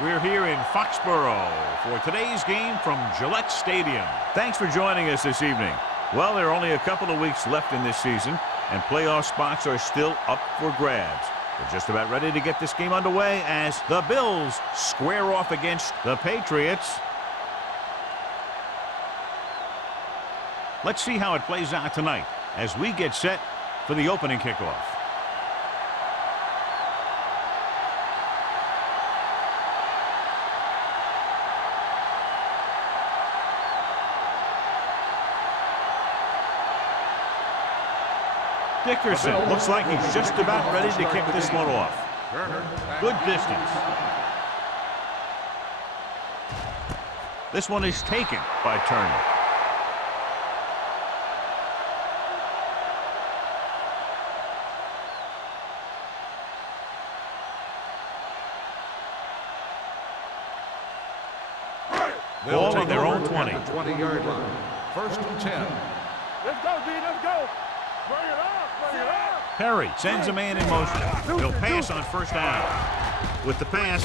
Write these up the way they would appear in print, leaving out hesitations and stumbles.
We're here in Foxborough for today's game from Gillette Stadium. Thanks for joining us this evening. Well, there are only a couple of weeks left in this season, and playoff spots are still up for grabs. We're just about ready to get this game underway as the Bills square off against the Patriots. Let's see how it plays out tonight as we get set for the opening kickoff. Dickerson looks like he's just about ready to kick this one off. Good distance. This one is taken by Turner. Ball on their own 20. 20-yard line. First and 10. Let's go, D. Let's go. Bring it up. Bring it up. Perry sends a man in motion. He'll pass on first down. With the pass,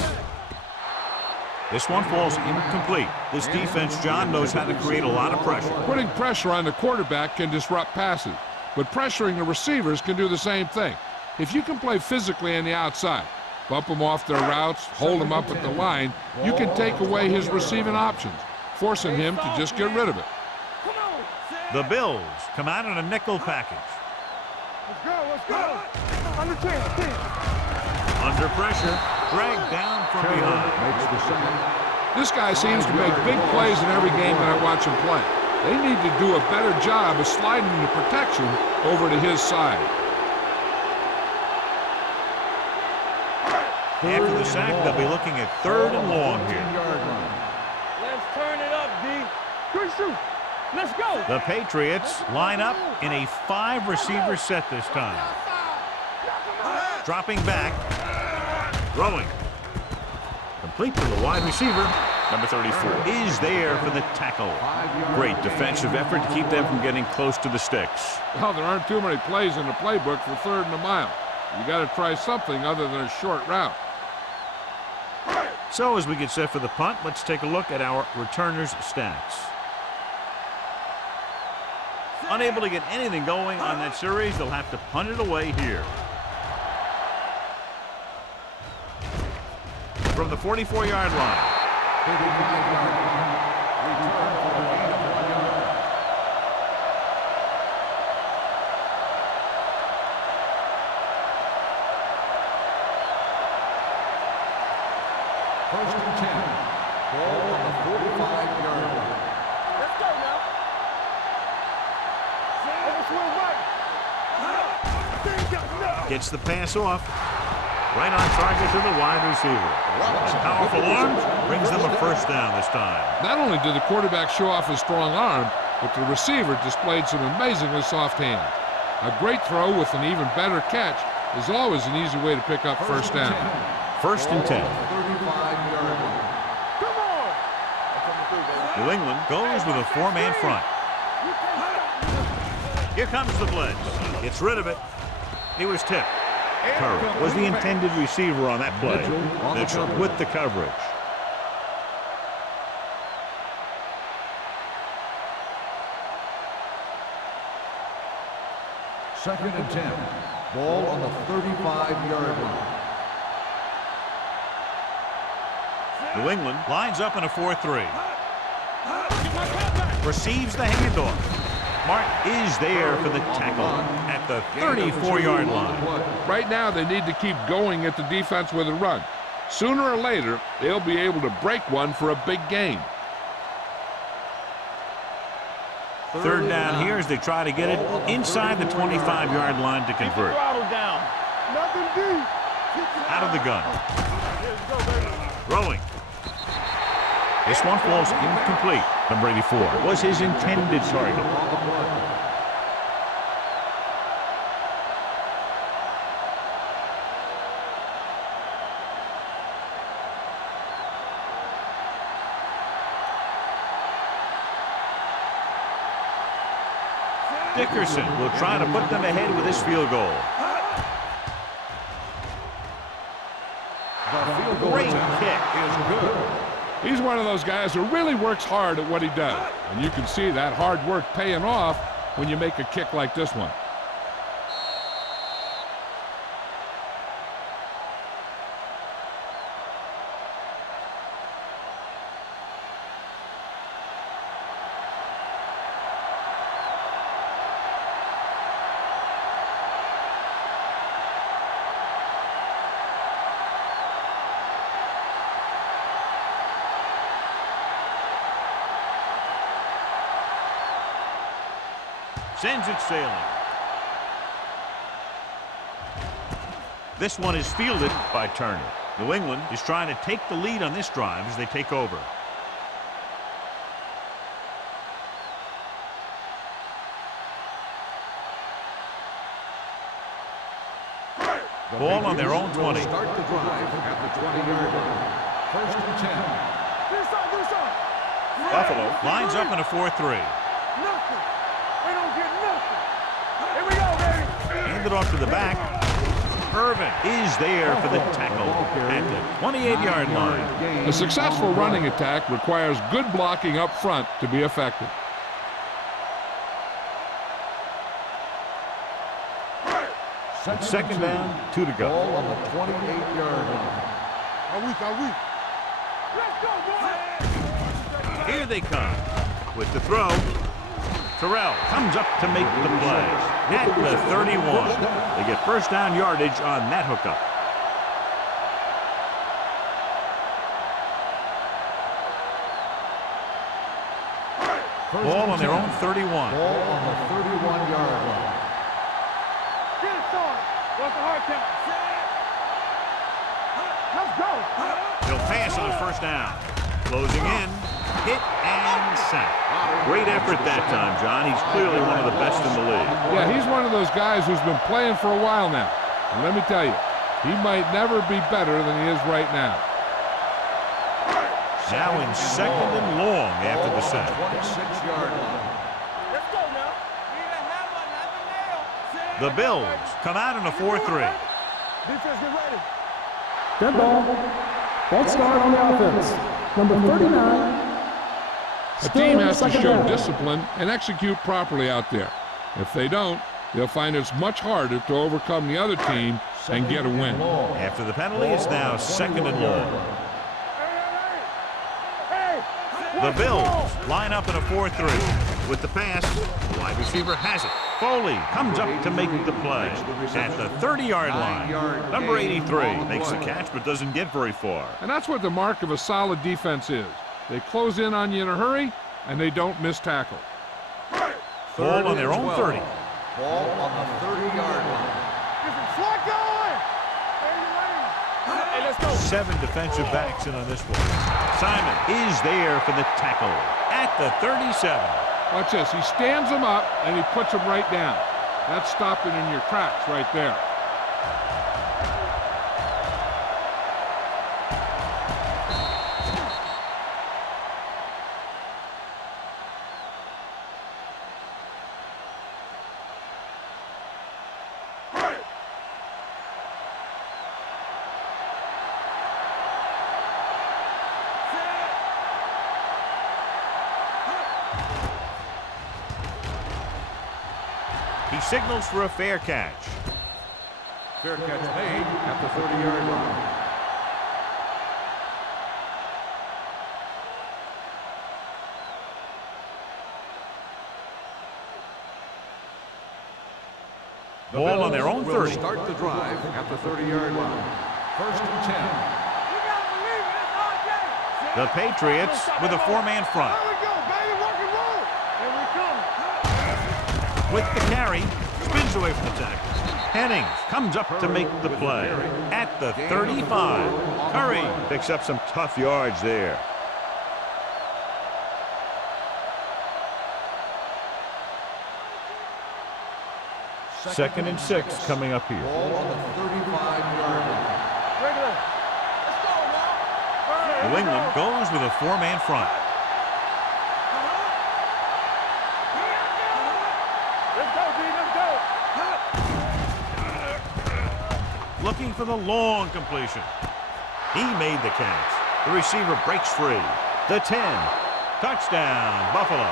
this one falls incomplete. This defense, John, knows how to create a lot of pressure. Putting pressure on the quarterback can disrupt passes, but pressuring the receivers can do the same thing. If you can play physically on the outside, bump them off their routes, hold them up at the line, you can take away his receiving options, forcing him to just get rid of it. The Bills come out in a nickel package. Let's go. Let's go. Under 10. Under pressure, dragged down from behind. Makes the sack. This guy seems to make big plays in every game that I watch him play. They need to do a better job of sliding the protection over to his side. After the sack, they'll be looking at third and long here. Let's turn it up, D. Good shoot. Let's go. The Patriots line up in a 5-receiver set this time. Dropping back. Throwing. Complete to the wide receiver. Number 34 is there for the tackle. Great defensive effort to keep them from getting close to the sticks. Well, there aren't too many plays in the playbook for third and a mile. You got to try something other than a short route. So as we get set for the punt, let's take a look at our returners' stats. Unable to get anything going on that series, they'll have to punt it away here. From the 44-yard line. 35-yard line. Return for a gain of 1 yard. First and 10. Ball on the 45-yard line. Let's go now. Gets the pass off. Right on target to the wide receiver. And powerful arm brings them a first down this time. Not only did the quarterback show off his strong arm, but the receiver displayed some amazingly soft hands. A great throw with an even better catch is always an easy way to pick up first down. First and 10. 35-yard line. Come on. New England goes with a 4-man front. Here comes the blitz. Gets rid of it. He was tipped. Curry was the intended receiver on that play. Mitchell with the coverage. Second and 10. Ball on the 35-yard line. New England lines up in a 4-3. Receives the handoff. Mark is there for the tackle at the 34-yard line. Right now, they need to keep going at the defense with a run. Sooner or later, they'll be able to break one for a big game. Third down here as they try to get it inside the 25-yard line to convert. Nothing deep. Out of the gun. Throwing. This one falls incomplete. Number 84 was his intended target. Dickerson will try to put them ahead with this field goal. great kick. Is good. He's one of those guys who really works hard at what he does. And you can see that hard work paying off when you make a kick like this one. Sends it sailing. This one is fielded by Turner. New England is trying to take the lead on this drive as they take over. Ball on their own 20. Start the drive at the 20-yard line. 1st and 10. Buffalo lines up in a 4-3. Nothing. We don't get nothing. Here we go, baby. Hand it off to the back. Irvin is there for the tackle at the 28-yard line. A successful running attack requires good blocking up front to be effective. Second down, 2 to go. Ball on the 28-yard line. Let's go, boy. Here they come with the throw. Terrell comes up to make the play at the 31. They get first down yardage on that hookup. Ball on their own 31. Ball on the 31-yard line. Get it started. What's the hard count? Let's go. He'll pass on first down. Closing in. Hit and sack. Great effort that time, John. He's clearly one of the best in the league. Yeah, he's one of those guys who's been playing for a while now. And let me tell you, he might never be better than he is right now. Now in second and long after the sack. 26-yard line. Let's go now. Need a hammer, not the nail. The Bills come out in a 4-3. Defense, get ready. Good ball. False start on the offense. Number 39. A team has to show discipline and execute properly out there. If they don't, they'll find it's much harder to overcome the other team and get a win. After the penalty, it's now second and long. The Bills line up in a 4-3. With the pass, the wide receiver has it. Foley comes up to make the play at the 30-yard line. Number 83 makes the catch but doesn't get very far. And that's what the mark of a solid defense is. They close in on you in a hurry, and they don't miss tackle. Ball on their own 30. Ball on the 30-yard line. Slot going. Hey, let's go. 7 defensive backs in on this one. Simon is there for the tackle at the 37. Watch this. He stands them up, and he puts them right down. That's stopping in your tracks right there. He signals for a fair catch. Fair catch made at the 30-yard line. Ball on their own 30. Start the drive at the 30-yard line. 1st and 10. You gotta believe it. It's our day. The Patriots with a 4-man front. Here we go, baby. Rock and roll. Here we come. With the carry, spins away from the tackle. Hennings comes up to make the play at the 35. Curry picks up some tough yards there. Second and 6 coming up here. Ball on the 35-yard line. Regular. Let's go now. New England goes with a 4-man front. Let's go, D. Let's go. Looking for the long completion. He made the catch. The receiver breaks free. The 10. Touchdown, Buffalo.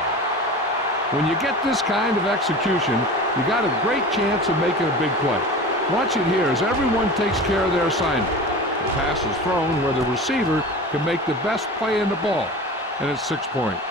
When you get this kind of execution, you got a great chance of making a big play. Watch it here as everyone takes care of their assignment. The pass is thrown where the receiver can make the best play in the ball, and it's 6 points.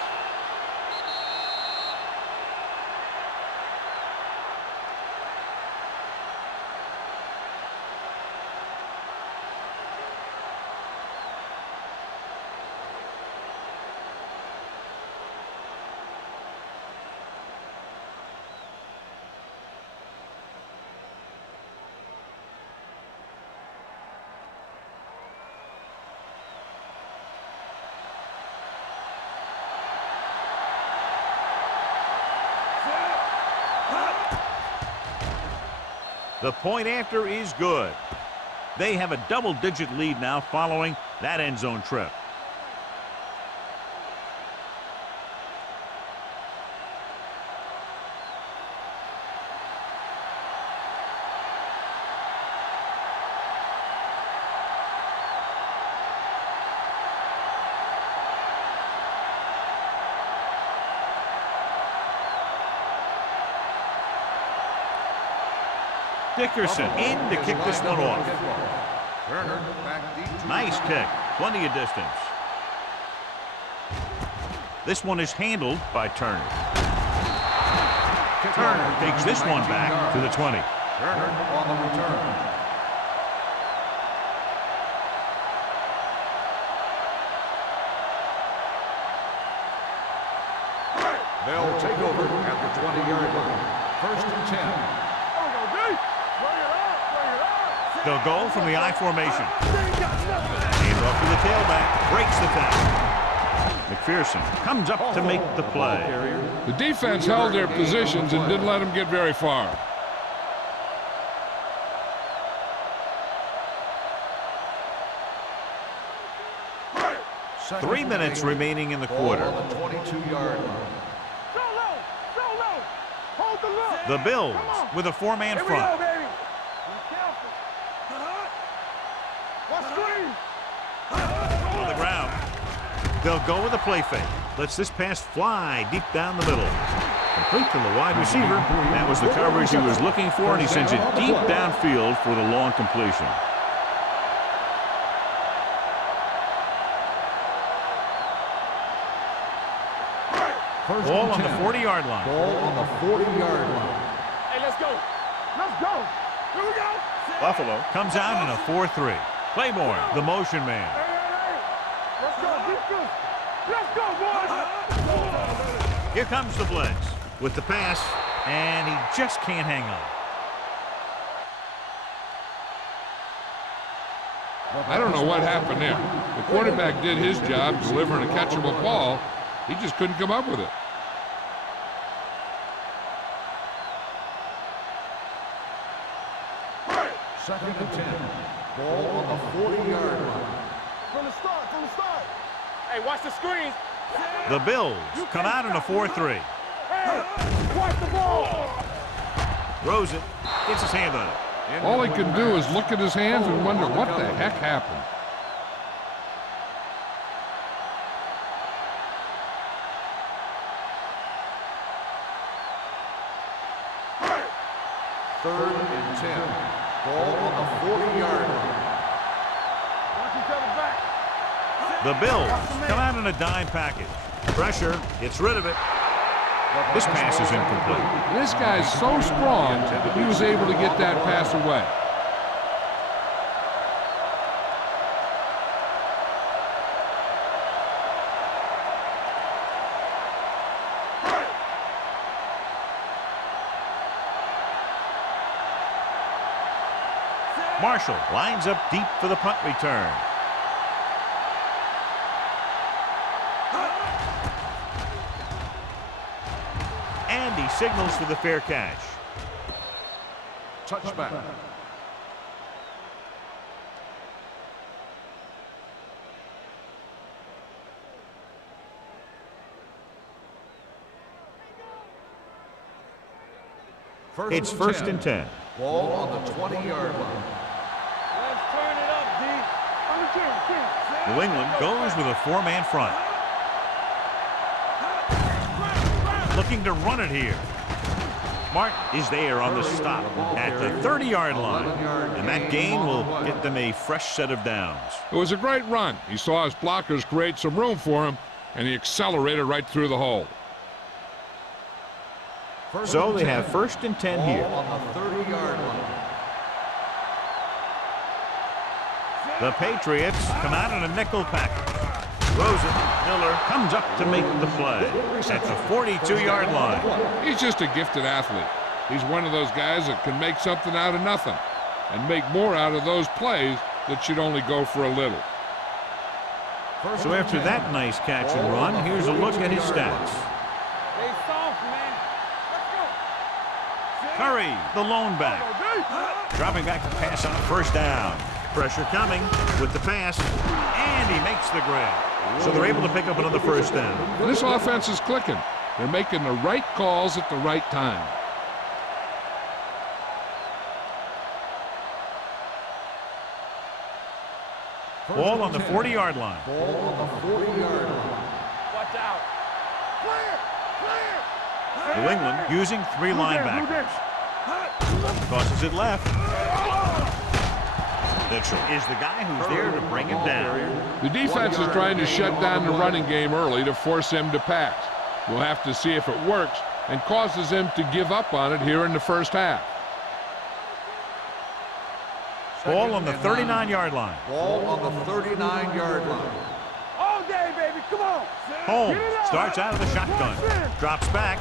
The point after is good. They have a double-digit lead now following that end zone trip. Dickerson in to kick this one off. Nice kick. Plenty of distance. This one is handled by Turner. Turner takes this one back to the 20. Turner on the return. They'll take over at the 20-yard line. 1st and 10. They'll go from the I formation. Hands off to the tailback. Breaks the tackle. McPherson comes up to make the play. The defense held their positions and didn't let them get very far. Second 3 minutes remaining in the quarter. On the 22-yard line. The Bills with a 4-man front. On the ground. They'll go with a play fake. Lets this pass fly deep down the middle. Complete to the wide receiver. That was the coverage he was looking for, and he sends it deep downfield for the long completion. Ball on the 40-yard line. Ball on the 40-yard line. Hey, let's go. Let's go. Here we go. Buffalo comes out in a 4-3. Claiborne, the motion man. Let's go. Defense. Let's go, boys. Here comes the blitz with the pass, and he just can't hang on. I don't know what happened there. The quarterback did his job delivering a catchable ball. He just couldn't come up with it. Second and 10. Ball on the 40-yard line. From the start. Hey, watch the screens. The Bills come out in a 4-3. Hey, watch the ball. Throws it, gets his hand on it. All he can do is look at his hands and wonder what the heck happened. Third and 10. Ball on the 40-yard line. Watch each other back. The Bills come out in a dime package. Pressure, gets rid of it. This pass is incomplete. This guy's so strong, he was able to get that pass away. Marshall lines up deep for the punt return. And he signals for the fair catch. Touchback. It's 1st and 10. Ball on the 20-yard line. Let's turn it up, D. On the 10. New England goes with a 4-man front. Looking to run it here. Martin is there on the stop at the 30-yard line. And that gain will get them a fresh set of downs. It was a great run. He saw his blockers create some room for him, and he accelerated right through the hole. So they have 1st and 10 here. On the 30-yard line. The Patriots come out in a nickel package. Rosen, Miller comes up to make the play at the 42-yard line. He's just a gifted athlete. He's one of those guys that can make something out of nothing and make more out of those plays that should only go for a little. So after that nice catch and run, here's a look at his stats. Stay soft, man. Let's go. Curry, the lone back. Dropping back to pass on a 1st down. Pressure coming with the pass, and he makes the grab. So they're able to pick up another 1st down. This offense is clicking. They're making the right calls at the right time. Ball on the 40-yard line. Ball on the 40-yard line. Watch out. New England using 3 linebackers. Tosses it left. Mitchell is the guy who's there to bring him down. The defense is trying to shut down the running game early to force him to pass. We'll have to see if it works and causes him to give up on it here in the 1st half. Ball on the 39-yard line. Ball on the 39-yard line. All day, baby. Come on. Holmes starts out of the shotgun. Drops back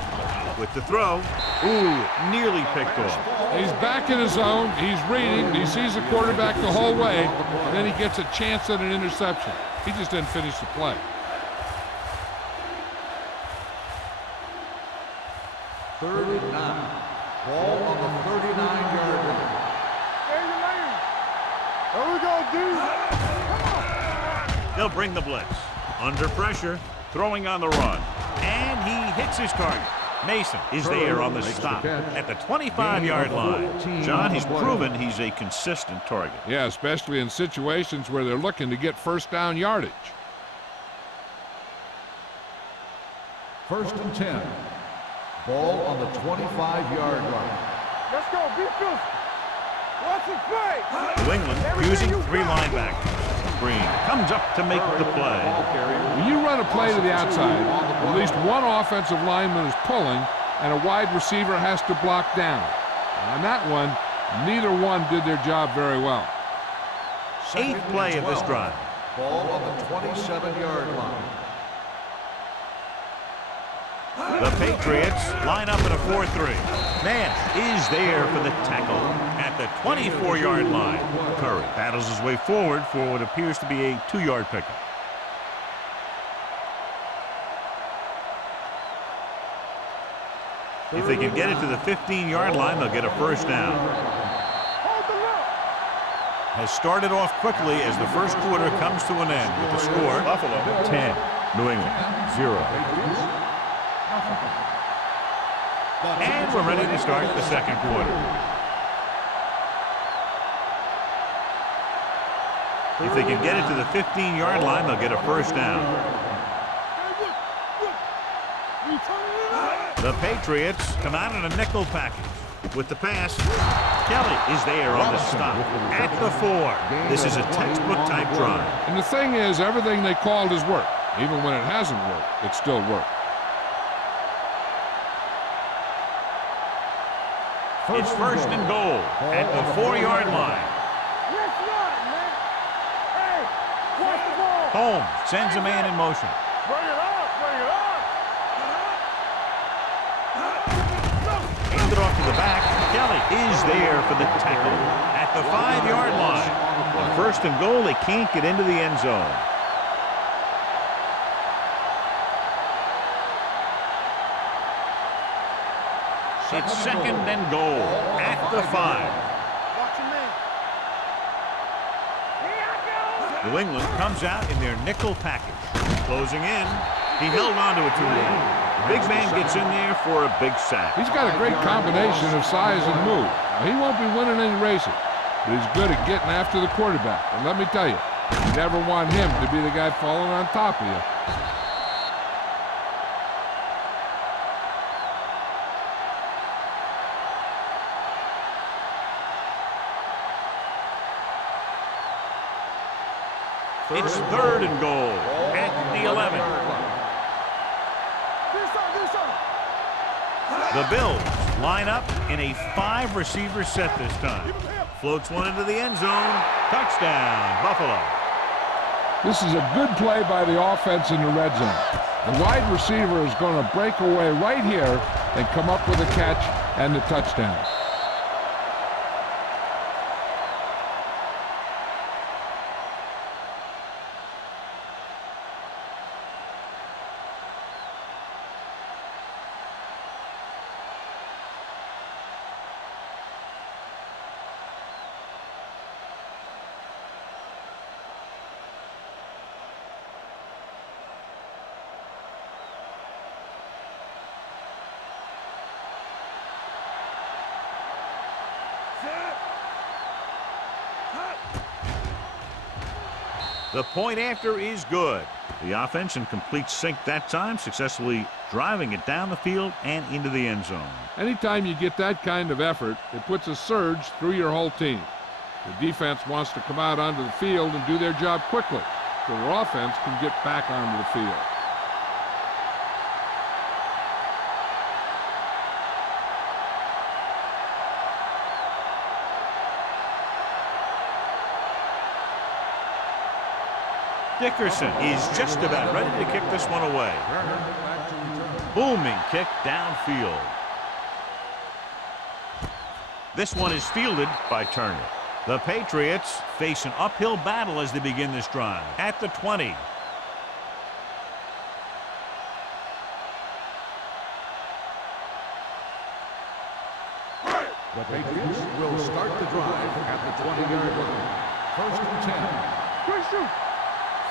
with the throw. Ooh, nearly picked off. He's back in his zone. He's reading. He sees the quarterback the whole way, and then he gets a chance at an interception. He just didn't finish the play. Third and 9. Ball on the 39-yard line. Here we go, dude. They'll bring the blitz. Under pressure, throwing on the run. And he hits his target. Mason is there on the stop at the 25-yard line. John, he's proven he's a consistent target. Yeah, especially in situations where they're looking to get 1st down yardage. 1st and 10. Ball on the 25-yard line. Let's go. Be fierce. Watch it play. New England using 3 linebackers. Green comes up to make the play. When you run a play to the outside, at least one offensive lineman is pulling, and a wide receiver has to block down. And on that one, neither one did their job very well. 8th play of this drive. Ball on the 27-yard line. The Patriots line up in a 4-3. Man is there for the tackle at the 24-yard line. Curry battles his way forward for what appears to be a 2-yard pickup. If they can get it to the 15-yard line, they'll get a 1st down. Has started off quickly as the 1st quarter comes to an end with the score Buffalo 10, New England 0. And we're ready to start the 2nd quarter. If they can get it to the 15-yard line, they'll get a 1st down. The Patriots come out in a nickel package. With the pass, Kelly is there on the stop at the 4. This is a textbook type drive. And the thing is, everything they called has worked. Even when it hasn't worked, it still worked. It's 1st and goal at the 4-yard line. Let's run, man. Hey, watch the ball. Holmes sends a man in motion. Bring it up, bring it up. Hand it off to the back. Kelly is there for the tackle at the 5-yard line. On 1st and goal, they can't get into the end zone. It's 2nd and goal at the 5. Watch him, man. Here I go. New England comes out in their nickel package. Closing in. He held on to it too long. Big man gets in there for a big sack. He's got a great combination of size and move. Now, he won't be winning any races, but he's good at getting after the quarterback. And let me tell you, You never want him to be the guy falling on top of you. It's 3rd and goal at the 11. The Bills line up in a 5-receiver set this time. Floats one into the end zone. Touchdown, Buffalo. This is a good play by the offense in the red zone. The wide receiver is going to break away right here and come up with a catch and the touchdown. The point after is good. The offense in complete sync that time, successfully driving it down the field and into the end zone. Anytime you get that kind of effort, it puts a surge through your whole team. The defense wants to come out onto the field and do their job quickly, so their offense can get back onto the field. Dickerson is just about ready to kick this one away. Booming kick downfield. This one is fielded by Turner. The Patriots face an uphill battle as they begin this drive at the 20. The Patriots will start the drive at the 20-yard line. 1st and 10. Quick shoot.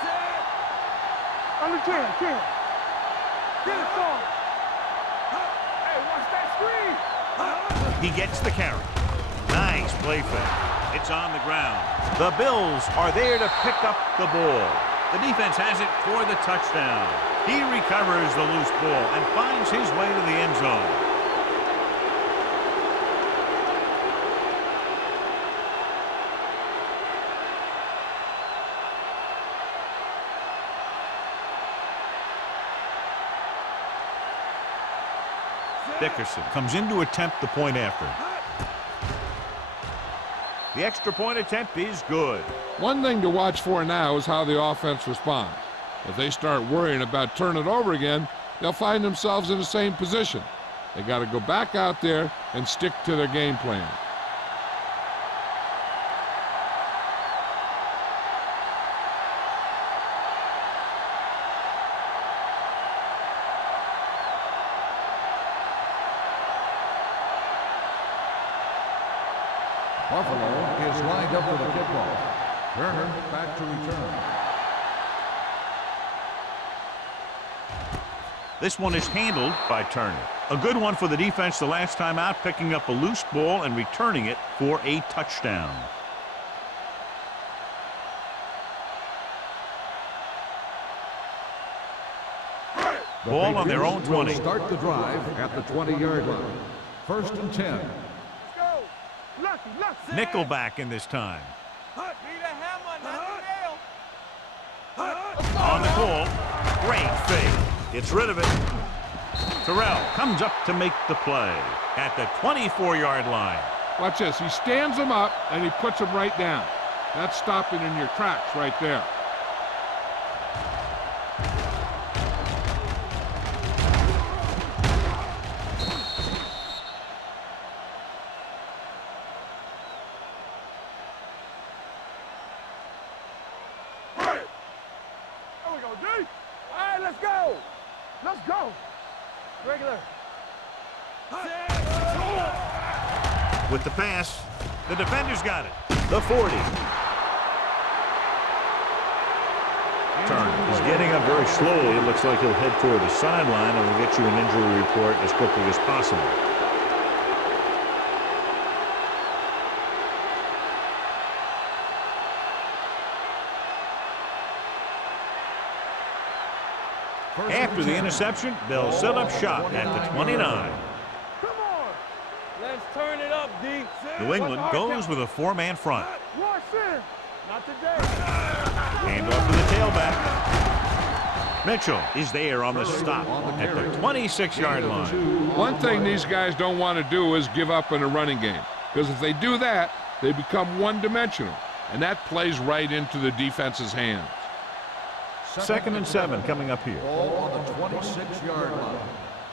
Set. Under 10. Get it, son. Hey, watch that screen. He gets the carry. Nice play fake. It's on the ground. The Bills are there to pick up the ball. The defense has it for the touchdown. He recovers the loose ball and finds his way to the end zone. Dickerson comes in to attempt the point after. The extra point attempt is good. One thing to watch for now is how the offense responds. If they start worrying about turning it over again, they'll find themselves in the same position. They got to go back out there and stick to their game plan. Buffalo is lined up for the kickoff. Turner back to return. This one is handled by Turner. A good one for the defense the last time out, picking up a loose ball and returning it for a touchdown. Ball on their own 20. Will start the drive at the 20-yard line. 1st and 10. Let's go. Lucky. Nickelback in this time. Need a hammer, not a nail. On the call. Great fake. Gets rid of it. Terrell comes up to make the play at the 24-yard line. Watch this. He stands them up and he puts them right down. That's stopping in your tracks right there. Let's go. Regular. With the pass, the defender's got it. The 40. Turner is getting up very slowly. It looks like he'll head toward the sideline, and we'll get you an injury report as quickly as possible. After the interception, they'll set up shop at the 29. Come on. Let's turn it up, D. New England goes with a four-man front. Watch in. Not today. Hand off to the tailback. Mitchell is there on the stop at the 26-yard line. One thing these guys don't want to do is give up in a running game, because if they do that, they become one-dimensional, and that plays right into the defense's hands. 2nd and 7 coming up here. Ball on the 26-yard line.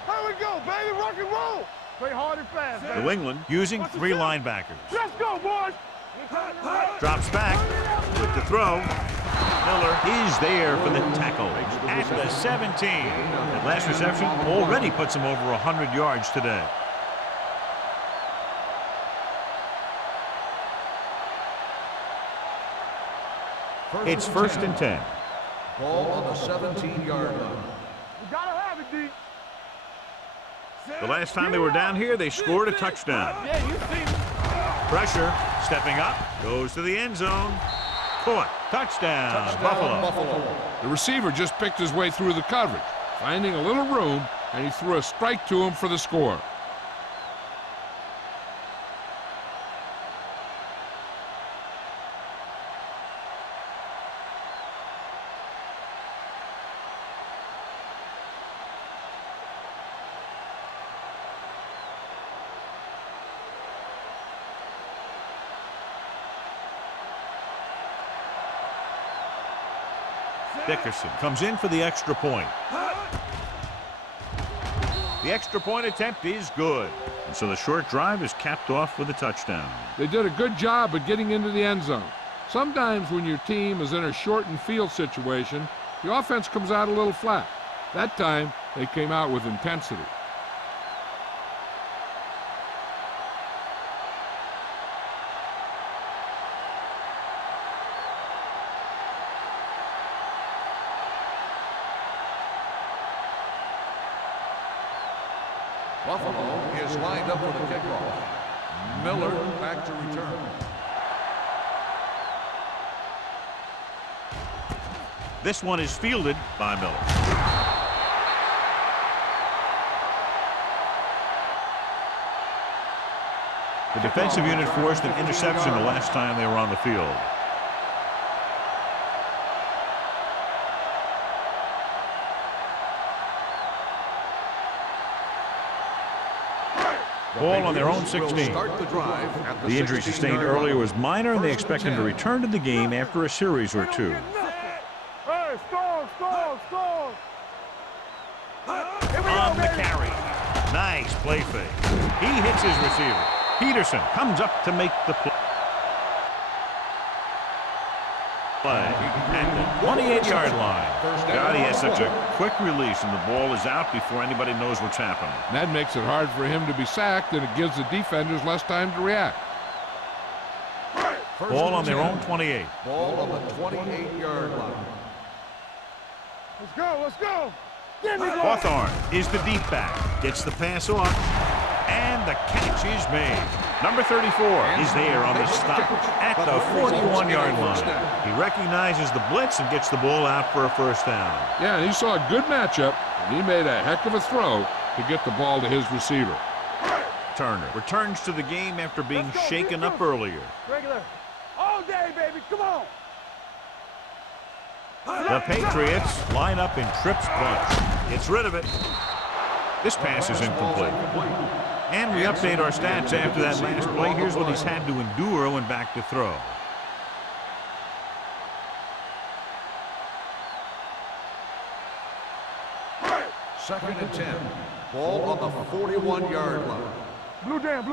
Here we go, baby. Rock and roll. Play hard and fast, baby. New England using 3 linebackers. Let's go, boys. Drops back with the throw. Miller is there for the tackle at the 17. That last reception already puts him over 100 yards today. It's 1st and 10. Ball on the 17-yard line. We gotta have it, D. The last time they were down here, they scored a touchdown. Yeah, you see me. Pressure, stepping up, goes to the end zone. Caught. Touchdown, Buffalo. The receiver just picked his way through the coverage, finding a little room, and he threw a strike to him for the score. Dickerson comes in for the extra point. The extra point attempt is good. And so the short drive is capped off with a touchdown. They did a good job of getting into the end zone. Sometimes when your team is in a shortened field situation, the offense comes out a little flat. That time, they came out with intensity. Buffalo is lined up for the kickoff. Miller back to return. This one is fielded by Miller. The defensive unit forced an interception the last time they were on the field. Ball on their own 16. The injury sustained earlier was minor, and they expect him to return to the game after a series or two. Hey, score. On the carry. Nice play fake. He hits his receiver. Peterson comes up to make the play. At the 28-yard line. God, he has such a quick release, and the ball is out before anybody knows what's happening. That makes it hard for him to be sacked, and it gives the defenders less time to react. Ball on their own 28. Ball on the 28-yard line. Let's go. Give me Hawthorne is the deep back. Gets the pass off, and the catch is made. Number 34 is there on the stop at the 41-yard line. He recognizes the blitz and gets the ball out for a first down. Yeah, and he saw a good matchup, and he made a heck of a throw to get the ball to his receiver. Turner returns to the game after being shaken up earlier. Regular. All day, baby. Come on. The Patriots line up in trips bunch. Gets rid of it. This pass is incomplete. And we update our stats after that last play. Here's what he's had to endure when back to throw. Second and 10. Ball on the 41-yard line. Blue down.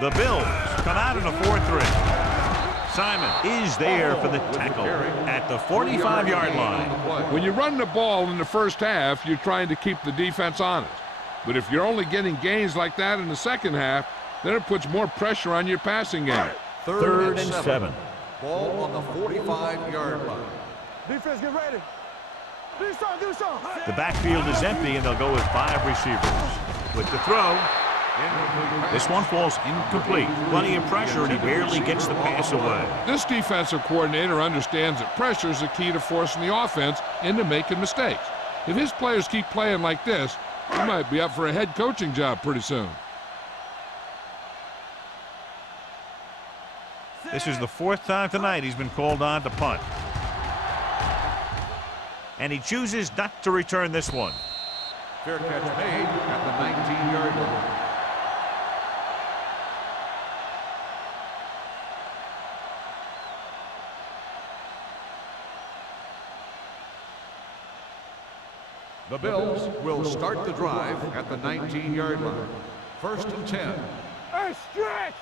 The Bills come out in a 4-3. Simon is there for the tackle at the 45-yard line. When you run the ball in the first half, you're trying to keep the defense honest. But if you're only getting gains like that in the second half, then it puts more pressure on your passing game. Third and 7. Ball on the 45-yard line. Defense, get ready. Do something. The backfield is empty, and they'll go with 5 receivers. With the throw, This one falls incomplete. Plenty of pressure, and he barely gets the pass away. This defensive coordinator understands that pressure is the key to forcing the offense into making mistakes. If his players keep playing like this, he might be up for a head coaching job pretty soon. This is the 4th time tonight he's been called on to punt. And he chooses not to return this one. Fair catch made at the 19-yard line. The Bills will start the drive at the 19-yard line. 1st and 10. Hey, stretch!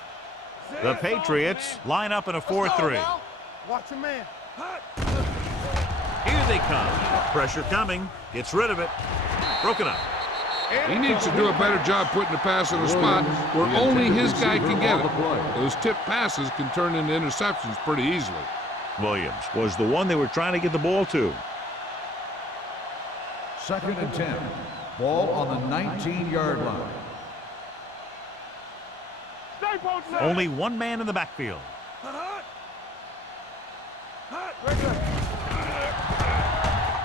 The Patriots line up in a 4-3. Watch your man. Here they come. Pressure coming. Gets rid of it. Broken up. He needs to do a better job putting the pass in a spot where only his guy can get it. Those tip passes can turn into interceptions pretty easily. Williams was the one they were trying to get the ball to. 2nd and 10. Ball on the 19-yard line. Only one man in the backfield.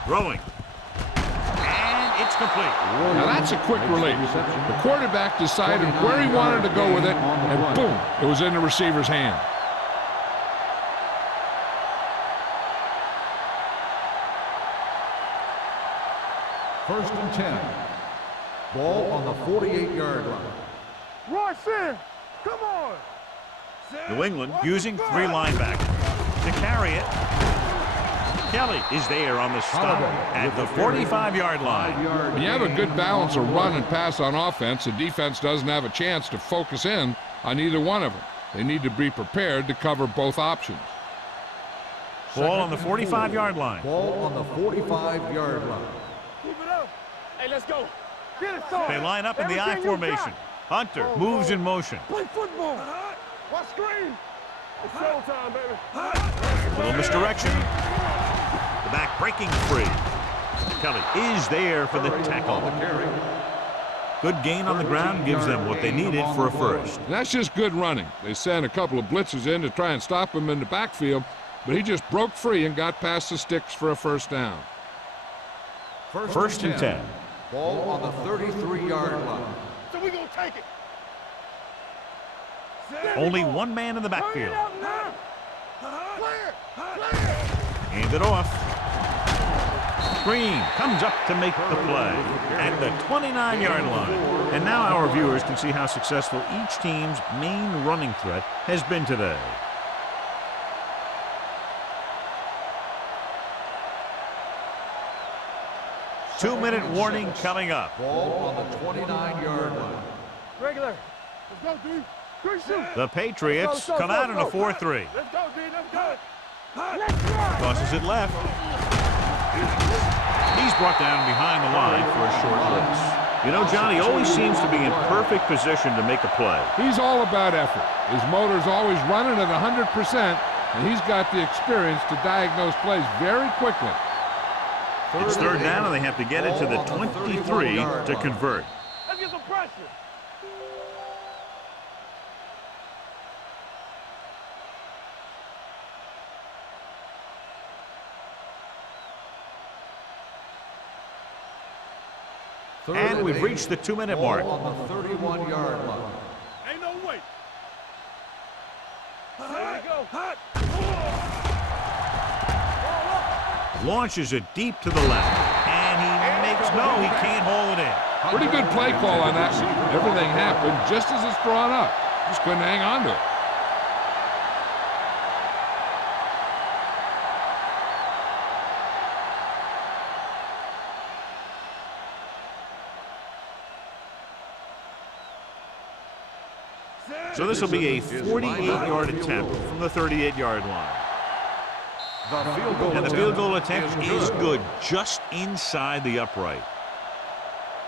Throwing. And it's complete. Now that's a quick release. The quarterback decided where he wanted to go with it, and boom, it was in the receiver's hand. First and 10. Ball on the 48-yard line. Rush in! Come on! New England using 3 linebackers to carry it. Kelly is there on the stop at the 45-yard line. When you have a good balance of run and pass on offense, the defense doesn't have a chance to focus in on either one of them. They need to be prepared to cover both options. Ball on the 45-yard line. Ball on the 45-yard line. Keep it up. Hey, let's go. Get it started. They line up in the I formation. Hunter moves in motion. Play football. Watch screen. It's showtime, baby. A little misdirection. The back breaking free. Kelly is there for the tackle. Good gain on the ground gives them what they needed for a first. And that's just good running. They sent a couple of blitzes in to try and stop him in the backfield, but he just broke free and got past the sticks for a first down. First and 10. Ball on the 33-yard line. So we gonna take it. Only one man in the backfield. Clear. Hand it off. Green comes up to make the play at the 29-yard line. And now our viewers can see how successful each team's main running threat has been today. Two-minute warning coming up. Ball on the 29-yard line. Regular. Let's go, D. Good shoot. The Patriots come out in a 4-3. Let's go, D. Let's go. Let's run. Tosses it left. He's brought down behind the line for a short loss. You know, John, he always seems to be in perfect position to make a play. He's all about effort. His motor's always running at 100%, and he's got the experience to diagnose plays very quickly. It's third down, and they have to get it to the 23 to convert. Let's get some pressure. And we've reached the 2-minute mark. Ball on the 31-yard line. Ain't no way. There we go. Launches it deep to the left. And he makes, no, he can't hold it in. Pretty good play call on that one. Everything happened just as it's drawn up. Just couldn't hang on to it. So this will be a 48-yard attempt from the 38-yard line. And the field goal attempt is good, just inside the upright.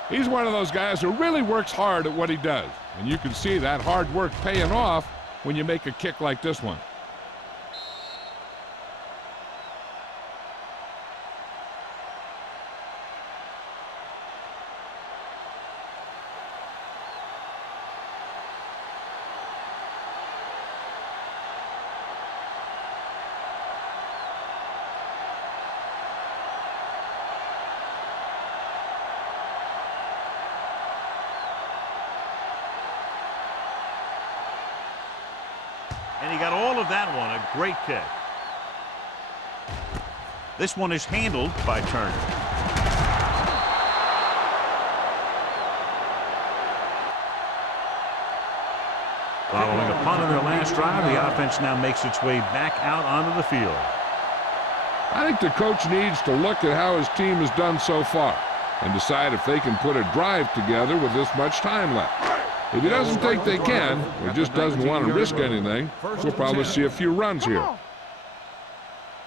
He's one of those guys who really works hard at what he does. And you can see that hard work paying off when you make a kick like this one. And he got all of that one. A great kick. This one is handled by Turner. Following a punt on their last drive, the offense now makes its way back out onto the field. I think the coach needs to look at how his team has done so far and decide if they can put a drive together with this much time left. If he doesn't think they can, or just doesn't want to risk anything, we'll probably see a few runs here.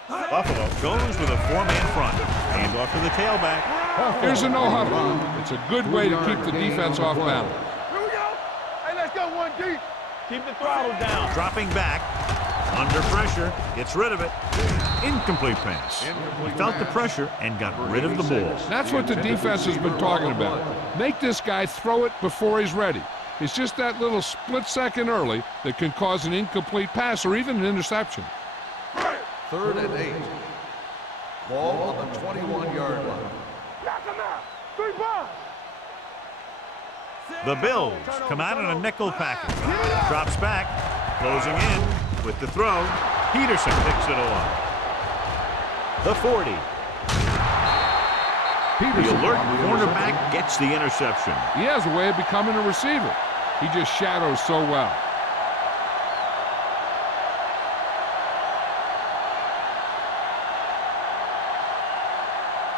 Buffalo goes with a four-man front. Hand off to the tailback. Here's a no huddle. It's a good way to keep the defense off balance. Here we go. Hey, let's go one deep. Keep the throttle down. Dropping back. Under pressure. Gets rid of it. Incomplete pass. He felt the pressure and got rid of the ball. That's what the defense has been talking about. Make this guy throw it before he's ready. It's just that little split second early that can cause an incomplete pass or even an interception. 3rd and 8. Ball on the 21-yard line. Knock him out. 3 balls. The Bills come out in a nickel package. Drops back. Closing in with the throw. Peterson picks it off. The 40. The alert cornerback gets the interception. He has a way of becoming a receiver. He just shadows so well.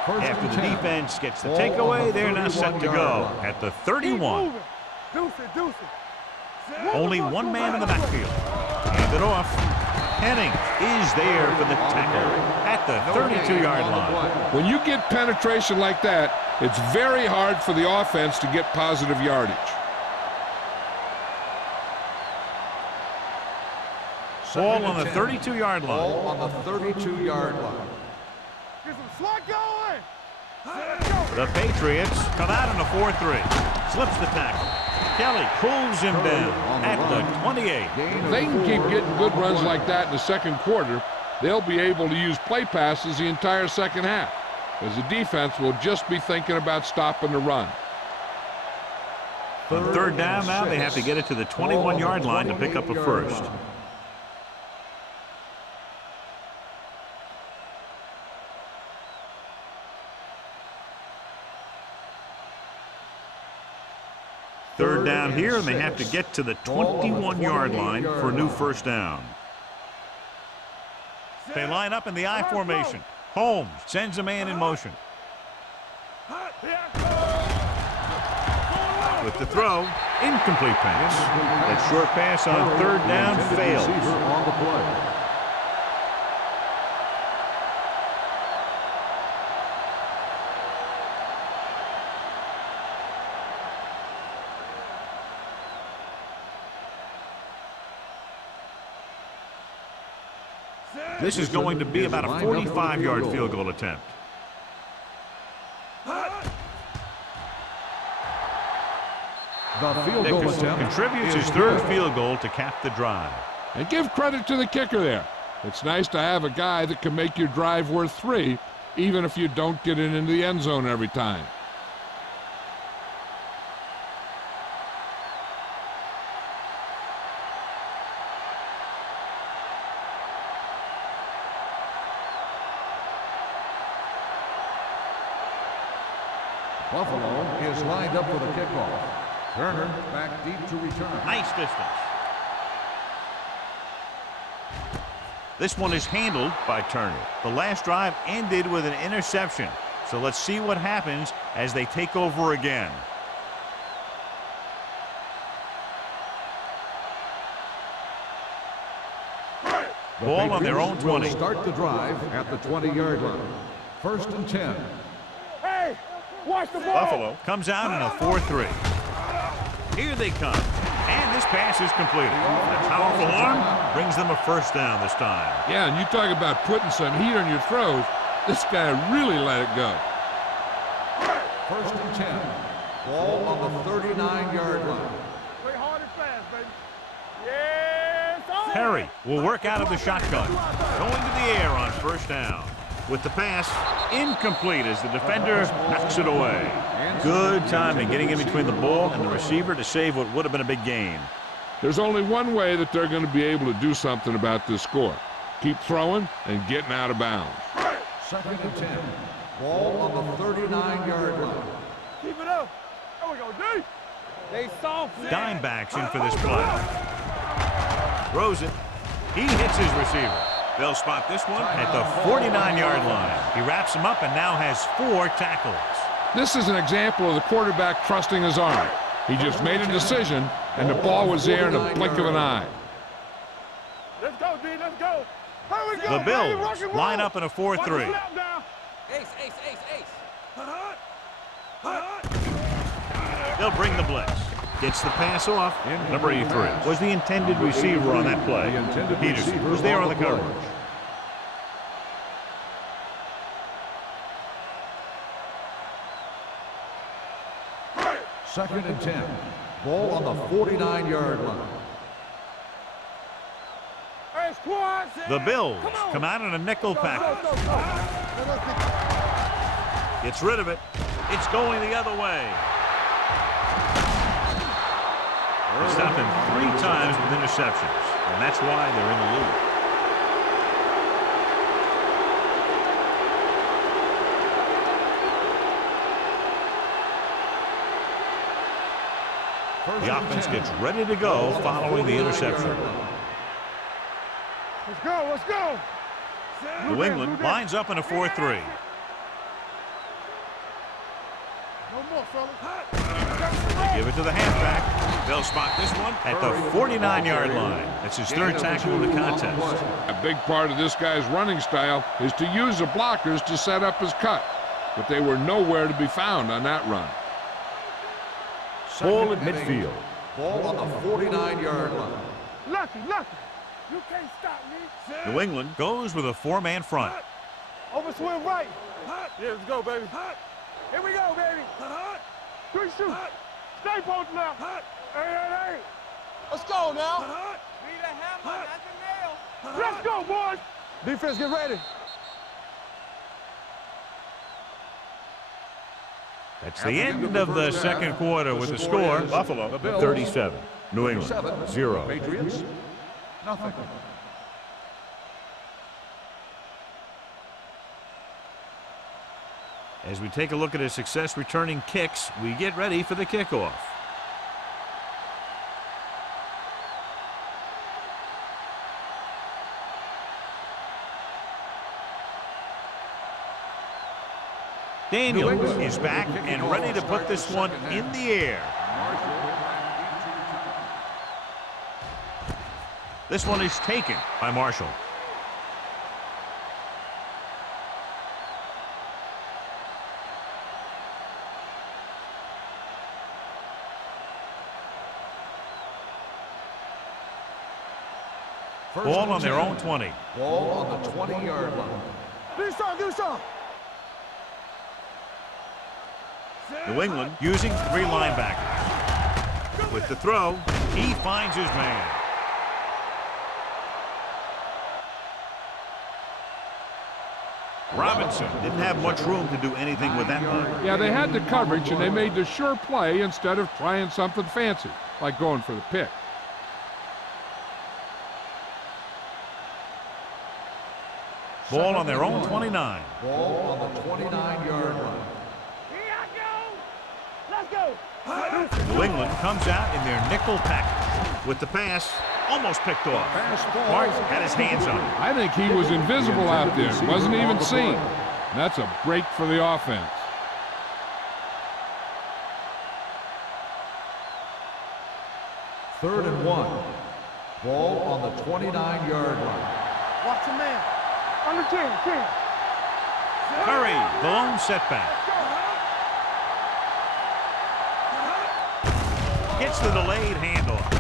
After the defense gets the takeaway, they're now set to go at the 31. Only one man in the backfield. Hand it off. Henning is there for the tackle at the 32-yard line. When you get penetration like that, it's very hard for the offense to get positive yardage. Ball on the 32-yard line. Ball on the 32-yard line. Get some slot going. The Patriots come out in a 4-3. Slips the tackle. Kelly pulls him down at the 28. If they can keep getting good runs like that in the second quarter, they'll be able to use play passes the entire second half, as the defense will just be thinking about stopping the run. On 3rd down now, they have to get it to the 21-yard line to pick up a first. Third down here, and they have to get to the 21-yard line for a new first down. They line up in the I formation. Holmes sends a man in motion. With the throw, incomplete pass. That short pass on 3rd down fails. On the play. This is going to be about a 45-yard field goal attempt. The field goal attempt contributes his 3rd field goal to cap the drive. And give credit to the kicker there. It's nice to have a guy that can make your drive worth 3, even if you don't get it into the end zone every time. Buffalo is lined up for the kickoff. Turner back deep to return. Nice distance. This one is handled by Turner. The last drive ended with an interception. So let's see what happens as they take over again. Ball on their own 20. Start the drive at the 20-yard line. 1st and 10. Hey, watch the ball. Buffalo comes out in a 4-3. Here they come. And this pass is completed. A powerful arm brings them a first down this time. Yeah, and you talk about putting some heat on your throws. This guy really let it go. 1st and 10. Ball on the 39-yard line. Play hard and fast, baby. Yes, sir. Perry will work out of the shotgun. Going to the air on first down. With the pass, incomplete as the defender knocks it away. Good timing getting in between the ball and the receiver to save what would have been a big gain. There's only one way that they're going to be able to do something about this score. Keep throwing and getting out of bounds. 2nd and 10. Ball on the 39-yard line. Keep it up. There we go, D. They soft. Dime backs in for this play. Throws it. He hits his receiver. They'll spot this one at the 49-yard line. He wraps him up and now has 4 tackles. This is an example of the quarterback trusting his arm. He just made a decision, and the ball was there in a blink of an eye. Let's go, D. Let's go. Here we go. The Bills line up in a 4-3. Ace, ace, ace, ace. They'll bring the blitz. Gets the pass off. Number 83 was the intended receiver on that play. Peterson was there on the coverage. Second and 10. Ball on the 49-yard line. Hey, squad. The Bills come out in a nickel package. Gets rid of it. It's going the other way. They stopped him 3 times with interceptions, and that's why they're in the lead. The offense gets ready to go following the interception. Let's go, let's go. New England lines up in a 4-3. No more, fellas. They give it to the halfback. They'll spot this one at the 49-yard line. That's his 3rd tackle in the contest. A big part of this guy's running style is to use the blockers to set up his cut, but they were nowhere to be found on that run. Ball at midfield. Ball on the 49-yard line. Lucky. You can't stop me. New England goes with a 4-man front. Over swing right. Yeah, let's go, baby. Here we go, baby. 3 shoot. Stay post now. Hey. Let's go now. Be the hammer, not the nail. Let's go, boys. Defense, get ready. That's the end of the second quarter with the score. Buffalo 37. New England 0. Patriots, nothing. As we take a look at his success returning kicks, we get ready for the kickoff. Daniels is back and ready to put this one in the air. This one is taken by Marshall. Ball on their own 20. Ball on the 20-yard line. Do some. New England using 3 linebackers. With the throw, he finds his man. Robinson didn't have much room to do anything with that one. Yeah, they had the coverage, and they made the sure play instead of trying something fancy, like going for the pick. Ball on their own 29. Ball on the 29-yard line. Let's go. New England comes out in their nickel package. With the pass, almost picked off. Martin had his hands on it. I think he was invisible out there. Wasn't even seen. And that's a break for the offense. Third and 1. Ball on the 29-yard line. Watch your man. On the 10. Curry, the lone setback. Gets the delayed handoff.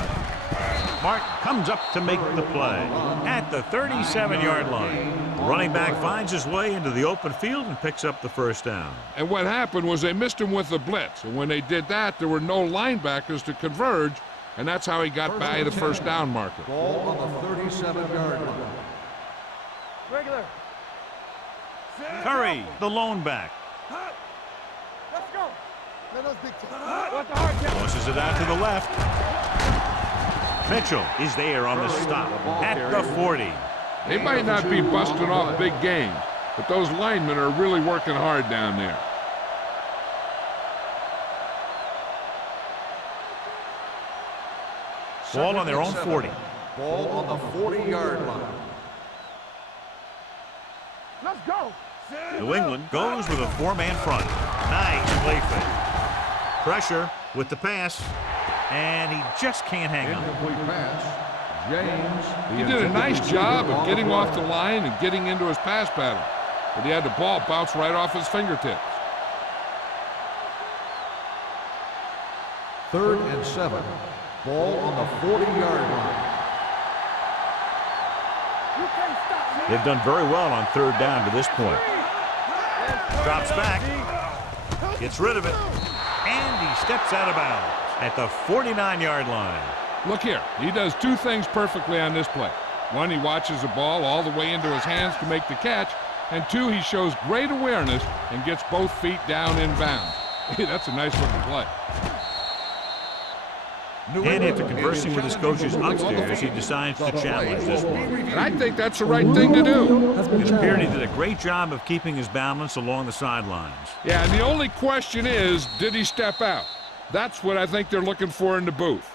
Martin comes up to make the play at the 37-yard line. The running back finds his way into the open field and picks up the first down. And what happened was they missed him with the blitz. And when they did that, there were no linebackers to converge, and that's how he got by the first down marker. Ball on the 37-yard line. Regular. Curry, the lone back. Let's go. Let us big time. What's the hard count? Tosses it out to the left. Mitchell is there on the stop at the 40. They might not be busting off big games, but those linemen are really working hard down there. Ball on their own 40. Ball on the 40-yard line. Let's go. New England goes with a 4-man front. Nice play fake. Pressure with the pass, and he just can't hang on. Incomplete pass. James. He did a nice job of getting off the line and getting into his pass pattern, but he had the ball bounce right off his fingertips. 3rd and 7. Ball on the 40-yard line. You can't stop me. They've done very well on 3rd down to this point. Drops back, gets rid of it, and he steps out of bounds at the 49-yard line. Look here, he does 2 things perfectly on this play. 1, he watches the ball all the way into his hands to make the catch, and 2, he shows great awareness and gets both feet down in bounds. That's a nice looking play. And after conversing with his coaches upstairs, he decides to challenge this one. And I think that's the right thing to do. It appeared he did a great job of keeping his balance along the sidelines. Yeah, and the only question is, did he step out? That's what I think they're looking for in the booth.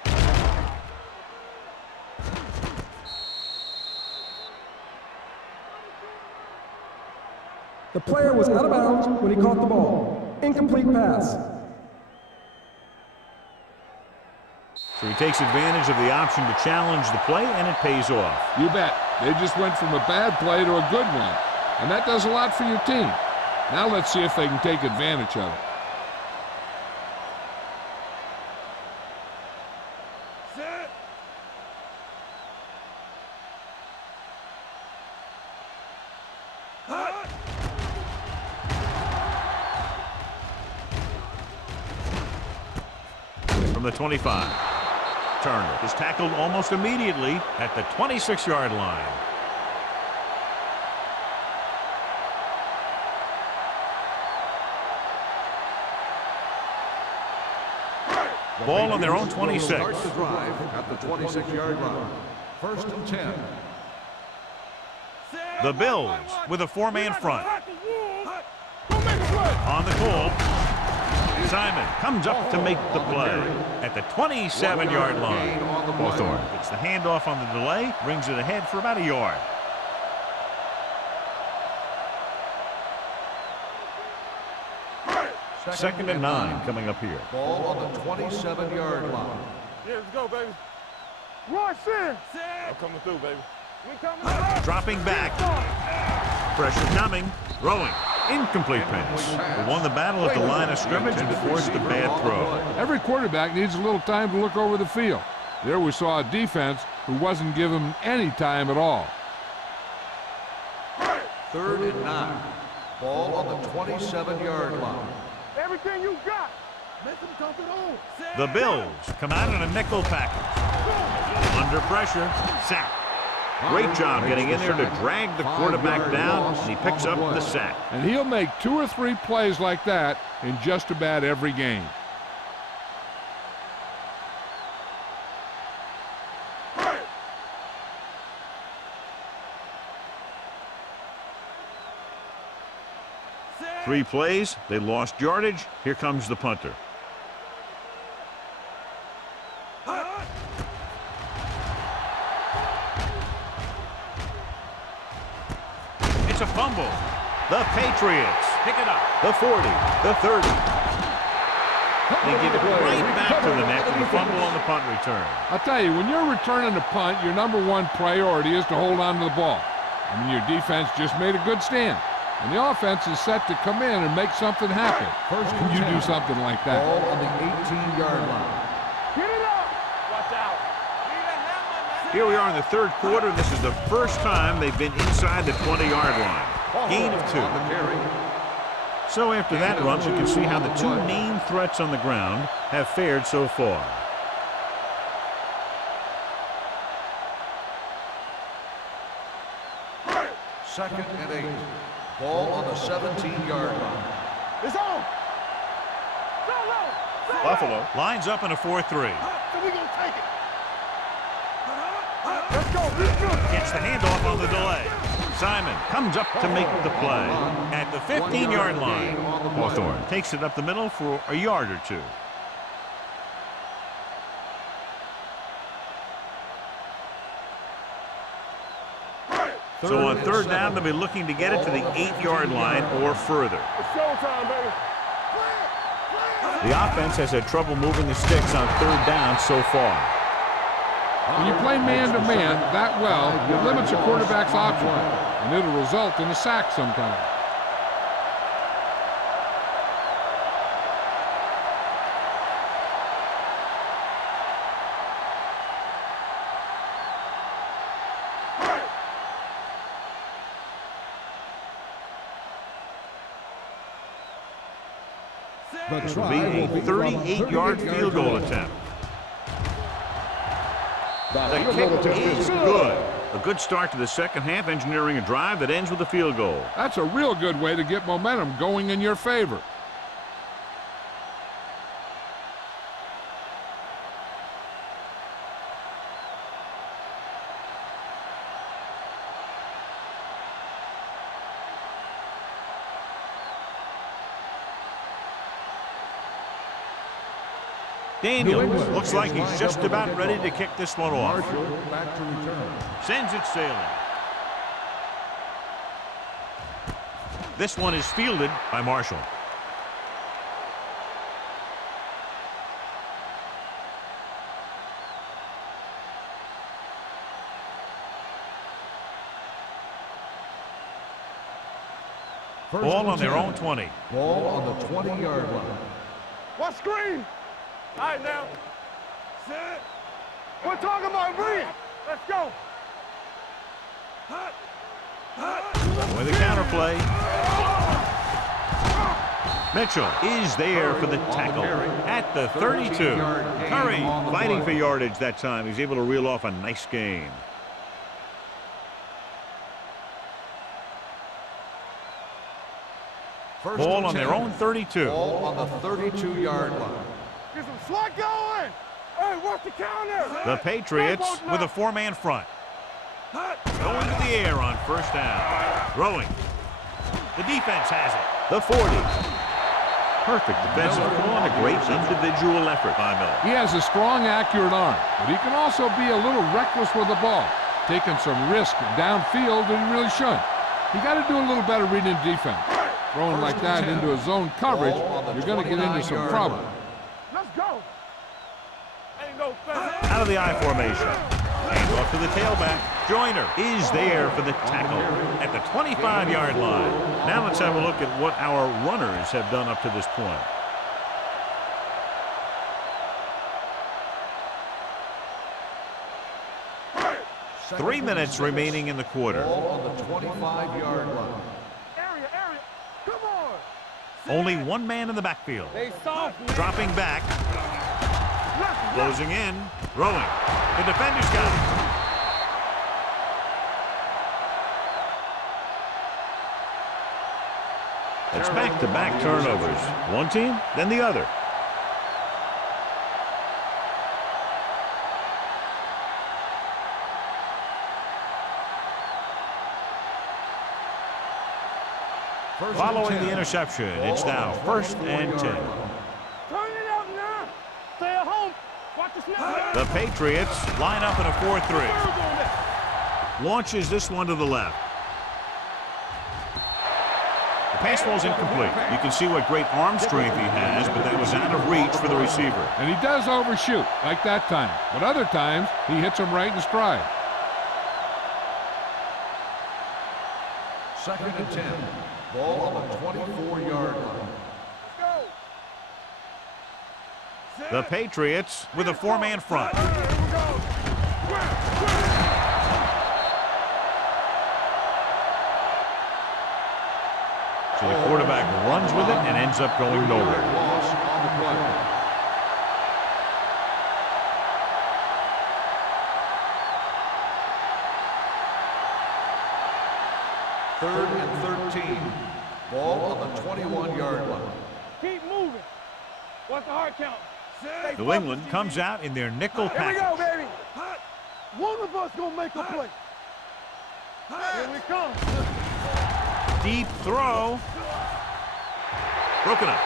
The player was out of bounds when he caught the ball. Incomplete pass. So he takes advantage of the option to challenge the play, and it pays off. You bet. They just went from a bad play to a good one, and that does a lot for your team. Now let's see if they can take advantage of it. Set. Hut. From the 25. Turner is tackled almost immediately at the 26-yard line. Ball on their own 26. Start the drive at the 26-yard line. 1st and 10. The Bills with a 4-man front. On the call, Simon comes up to make the play at the 27-yard line. Hawthorne gets the handoff on the delay, brings it ahead for about a yard. Second and 9 coming up here. Ball on the 27-yard line. Yeah, let's go, baby. Rush in. I'm coming through, baby. We coming through. Dropping back. Pressure coming. Throwing. Incomplete pass. They won the battle at the line of scrimmage and forced a bad throw. Every quarterback needs a little time to look over the field. There we saw a defense who wasn't given any time at all. 3rd and 9. Ball on the 27-yard line. Everything you got. Make them dump it on. The Bills come out in a nickel package. Under pressure, sack. Great job getting in there to drag the quarterback down, and he picks up the sack. And he'll make 2 or 3 plays like that in just about every game. Three plays, they lost yardage. Here comes the punter. It's a fumble. The Patriots pick it up. The 40, the 30. They give it right back to the net with the fumble on the punt return. I'll tell you, when you're returning a punt, your #1 priority is to hold on to the ball. I mean, your defense just made a good stand. And the offense is set to come in and make something happen. First Can you do something like that? Ball on the 18-yard line. Get it up. Watch out. Need a hammer, man. Here we are in the third quarter. This is the first time they've been inside the 20-yard line. Gain of 2. On the carry. So after that run, you can see how the 2 main threats on the ground have fared so far. Second and 8. Ball on the 17-yard line. It's on. Solo. Buffalo lines up in a 4-3. So we gonna take it. Let's go. Gets the handoff on the delay. Simon comes up to make the play at the 15-yard line. Hawthorne takes it up the middle for a yard or two. So on third down, they'll be looking to get it to the 8-yard line or further. It's showtime, baby. The offense has had trouble moving the sticks on third down so far. When you play man-to-man that well, it limits a quarterback's options, and it'll result in a sack sometimes. This will be a 38-yard field goal attempt. The kick is good. A good start to the second half, engineering a drive that ends with a field goal. That's a real good way to get momentum going in your favor. Daniel looks like he's just about ready to kick this one off. Back to return. Sends it sailing. This one is fielded by Marshall. Ball on their own 20. Ball on the 20-yard line. What screen? All right, now. Set. We're talking about read. Let's go. With the counterplay. Mitchell is there for the tackle at the 32. Curry fighting for yardage that time. He's able to reel off a nice gain. Ball on their own 32. Ball on the 32-yard line. Get some slot going. Hey, what's the counter? The Patriots with a four-man front. Going to the air on first down. Throwing. The defense has it. The 40. Perfect defensive call and a great individual effort by Miller. He has a strong, accurate arm, but he can also be a little reckless with the ball, taking some risk downfield that he really shouldn't. You got to do a little better reading defense. Throwing like that into a zone coverage, you're going to get into some trouble. Let's go. Ain't no thing. Out of the I formation. And off to the tailback. Joyner is there for the tackle at the 25-yard line. Now let's have a look at what our runners have done up to this point. Second 3 minutes remaining in the quarter. Ball on the 25-yard line. Area. Come on. Only one man in the backfield. They soft, man. Dropping back. Closing in. Throwing. The defender's got it. It's back-to-back turnovers. One team, then the other. Following the interception, it's now 1st and 10. Turn it up now. Stay at home. Watch the snap. The Patriots line up in a 4-3. Launches this one to the left. The pass ball's incomplete. You can see what great arm strength he has, but that was out of reach for the receiver. And he does overshoot, like that time. But other times, he hits him right in stride. 2nd and 10. Ball on the 24-yard line. The Patriots with a four-man front. So the quarterback runs with it and ends up going nowhere. Loss on the play. Third and 13. Ball on the 21-yard line. Keep moving. What's the hard count? New England comes out in their nickel Here we go, package. baby. One of us gonna make a play. Here we come. Deep throw. Broken up.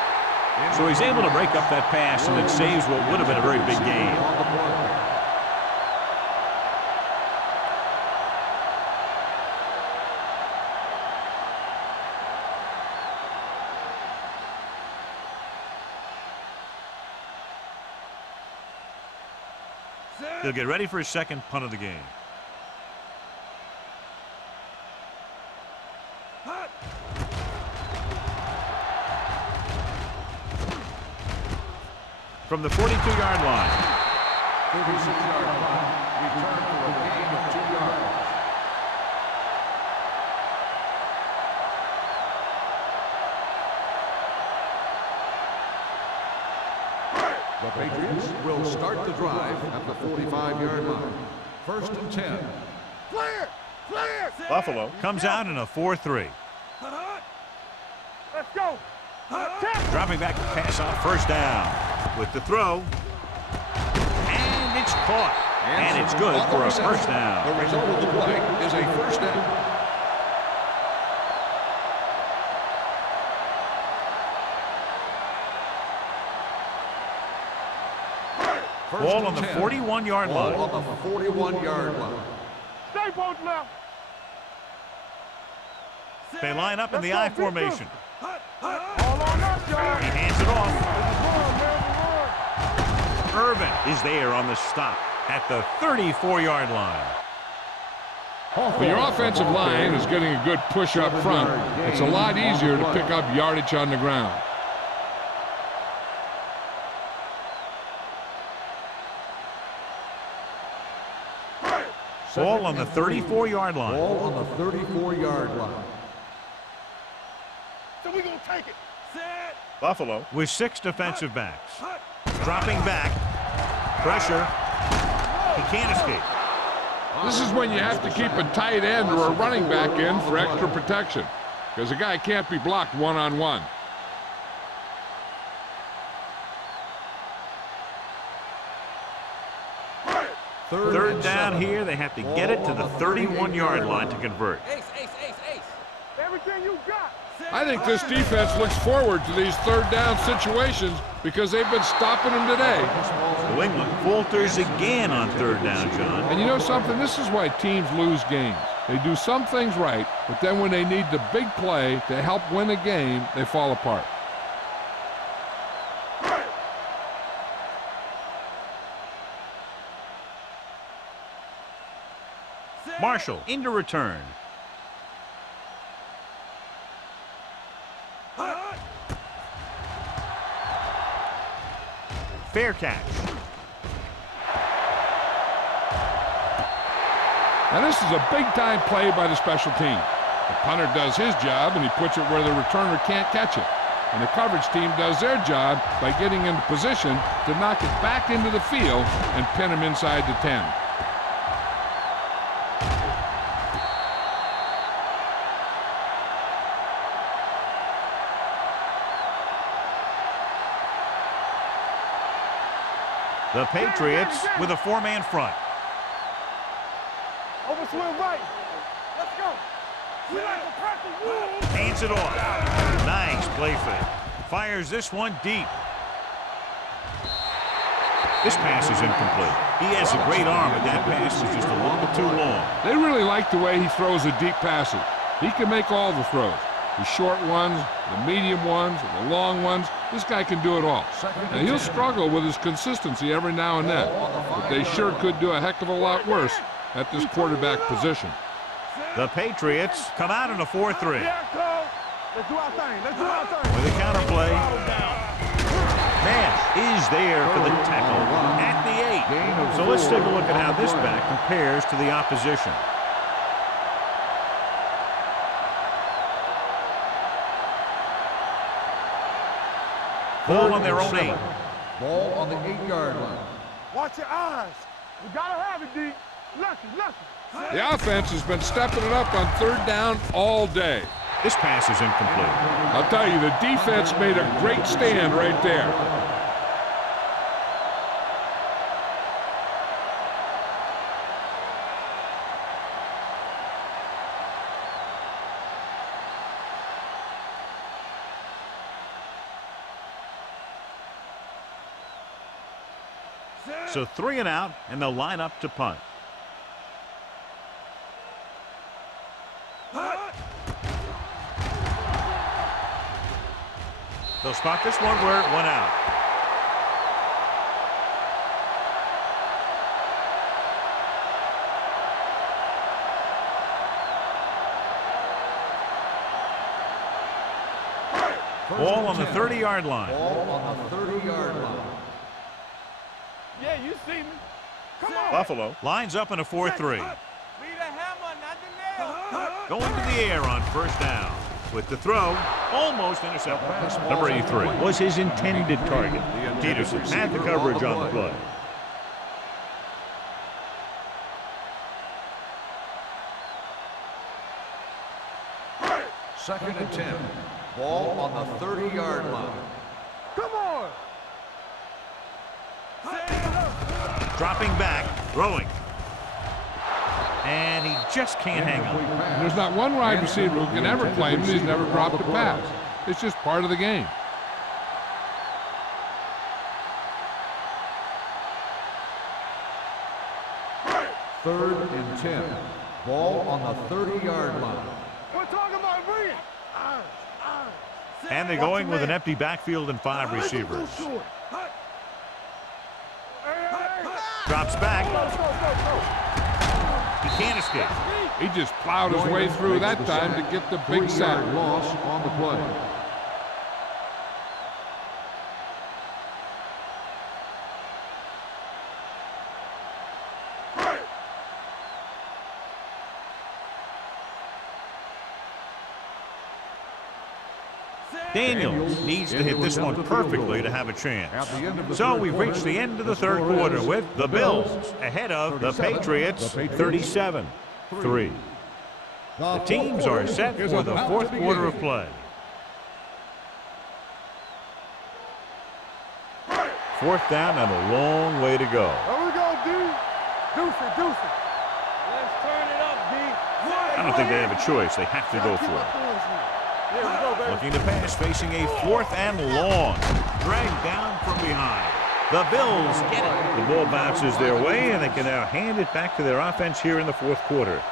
So he's able to break up that pass, and it saves what would have been a very big game. He'll get ready for his second punt of the game. From the 42-yard line. 36-yard punt. Return for a gain of 2 yards. The Patriots will start the drive at the 45-yard line. First and 10. Clear! Clear! Buffalo comes out in a 4-3. Let's go! Dropping back to pass on first down. With the throw. And it's caught. And it's good for a first down. The result of the play is a first down. Ball on the 41-yard line. Ball on the 41-yard line. Stay both now. They line up in the I formation. All on us, y'all. He hands it off. Run, man, Irvin is there on the stop at the 34-yard line. When your offensive line is getting a good push up front, it's a lot easier to pick up yardage on the ground. Ball on the 34-yard line. Ball on the 34-yard line. So we gonna take it. Set. Buffalo with 6 defensive backs. Dropping back. Pressure. He can't escape. This is when you have to keep a tight end or a running back in for extra protection, because a guy can't be blocked one-on-one. Third down here. They have to get it to the 31-yard line to convert. Everything you got. I think this defense looks forward to these third down situations because they've been stopping them today. New England falters again on third down, John. And you know something? This is why teams lose games. They do some things right, but then when they need the big play to help win a game, they fall apart. Marshall into return. Fair catch. Now this is a big-time play by the special team. The punter does his job, and he puts it where the returner can't catch it. And the coverage team does their job by getting into position to knock it back into the field and pin him inside the 10. The Patriots with a 4-man front. Over swing right. Let's go. We like to practice rules. Hands it off. Nice play fake. Fires this one deep. This pass is incomplete. He has a great arm, but that pass is just a little bit too long. They really like the way he throws the deep passes. He can make all the throws. The short ones, the medium ones, the long ones. This guy can do it all. Now, he'll struggle with his consistency every now and then, but they sure could do a heck of a lot worse at this quarterback position. The Patriots come out in a 4-3. Let's do our thing. Let's do our thing. With a counterplay. Nash is there for the tackle at the 8. So let's take a look at how this back compares to the opposition. Ball on their own 8. Ball on the 8-yard line. Watch your eyes. You gotta have it, D. Lucky. The offense has been stepping it up on third down all day. This pass is incomplete. I'll tell you, the defense made a great stand right there. So 3 and out, and they'll line up to punt. They'll spot this one where it went out. Ball on the 30-yard line. Ball on the 30-yard line. Yeah, you see me. Come on. Buffalo lines up in a 4-3. Be the hammer, not the nail. Going to the air on first down. With the throw, almost intercepted. Number 83 was his intended target. Peterson had the coverage on the play. Second and 10. Ball on the 30-yard line. Come on. Dropping back, throwing. And he just can't hang on. There's not one wide receiver who can ever claim that he's never dropped a pass. It's just part of the game. Third and 10. Ball on the 30-yard line. We're talking about brilliant. And they're going with an empty backfield and 5 receivers. Drops back. He can't escape. He just plowed his way through that time to get the big sack. Loss on the play. Daniels needs to hit this one perfectly to have a chance. So we've reached the end of the third quarter with the Bills ahead of the Patriots 37-3. The teams are set for the fourth quarter of play. Fourth down and a long way to go. Here we go, D. Deuce it, deuce it. Let's turn it up, D. I don't think they have a choice. They have to go for it. Looking to pass, facing a 4th and long. Dragged down from behind. The Bills get it. The ball bounces their way, and they can now hand it back to their offense here in the fourth quarter.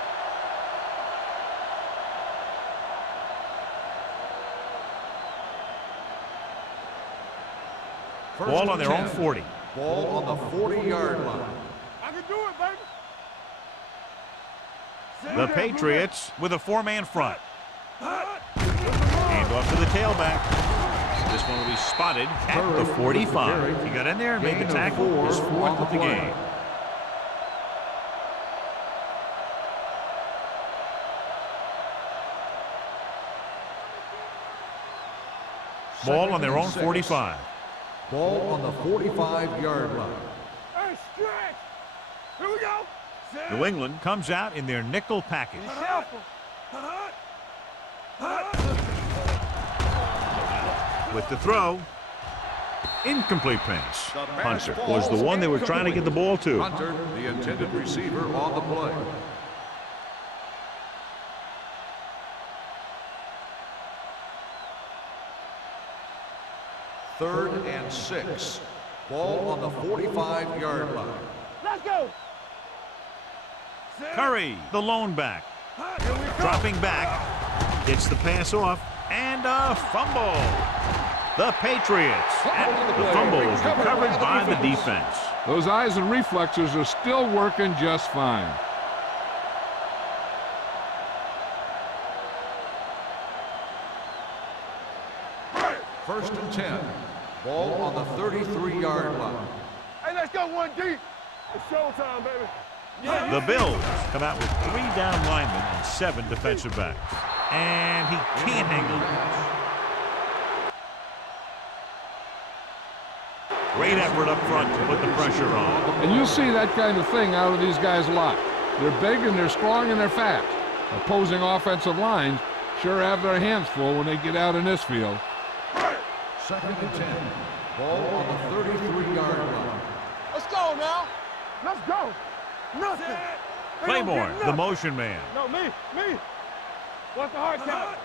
Ball on their own 40. Ball on the 40-yard line. I can do it, baby. The Patriots with a 4-man front. Hand off to the tailback. This one will be spotted at the 45. He got in there and made the tackle. His 4th of the game. Ball on their own 45. Ball on the 45-yard line. Hey, stretch. Here we go. New England comes out in their nickel package. With the throw, incomplete pass. Hunter was the one they were trying to get the ball to. Hunter, the intended receiver on the play. Third and 6. Ball on the 45-yard line. Let's go. Curry, the lone back. Dropping back, gets the pass off, and a fumble. The Patriots. And the fumble is recovered by the defense. Those eyes and reflexes are still working just fine. First and 10. Ball on the 33-yard line. Hey, let's go one deep. It's showtime, baby. The Bills come out with 3 down linemen and 7 defensive backs. And he can't hang on. Great effort up front to put the pressure on. And you'll see that kind of thing out of these guys a lot. They're big and they're strong and they're fast. Opposing offensive lines sure have their hands full when they get out in this field. Second and 10. Ball on the 33-yard line. Let's go now. Let's go. Nothing. Claymore, the motion man. No, me. What's the hard count?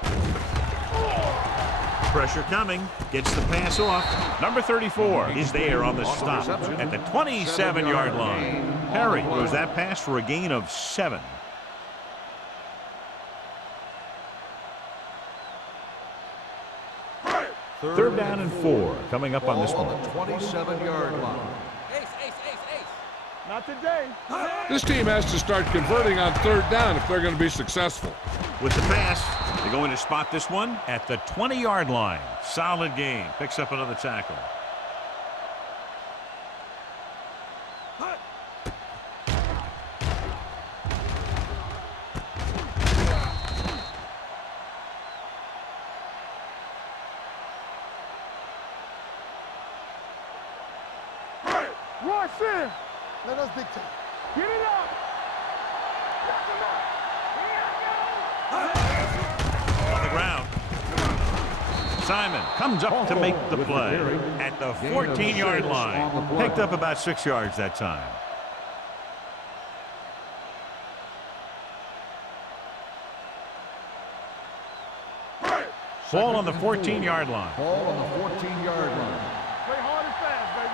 Pressure coming. Gets the pass off. Number 34 is there on the stop at the 27-yard line. Perry throws that pass for a gain of 7. Third down and 4 coming up on this one. 27-yard line. Not today. This team has to start converting on third down if they're going to be successful. With the pass, they're going to spot this one at the 20-yard line. Solid game. Picks up another tackle. Rush in. Let us dictate. Get it up. On the ground. Simon comes up to make the play at the 14-yard line. Picked up about 6 yards that time. Ball on the 14-yard line. Ball on the 14-yard line. Play hard and fast, baby.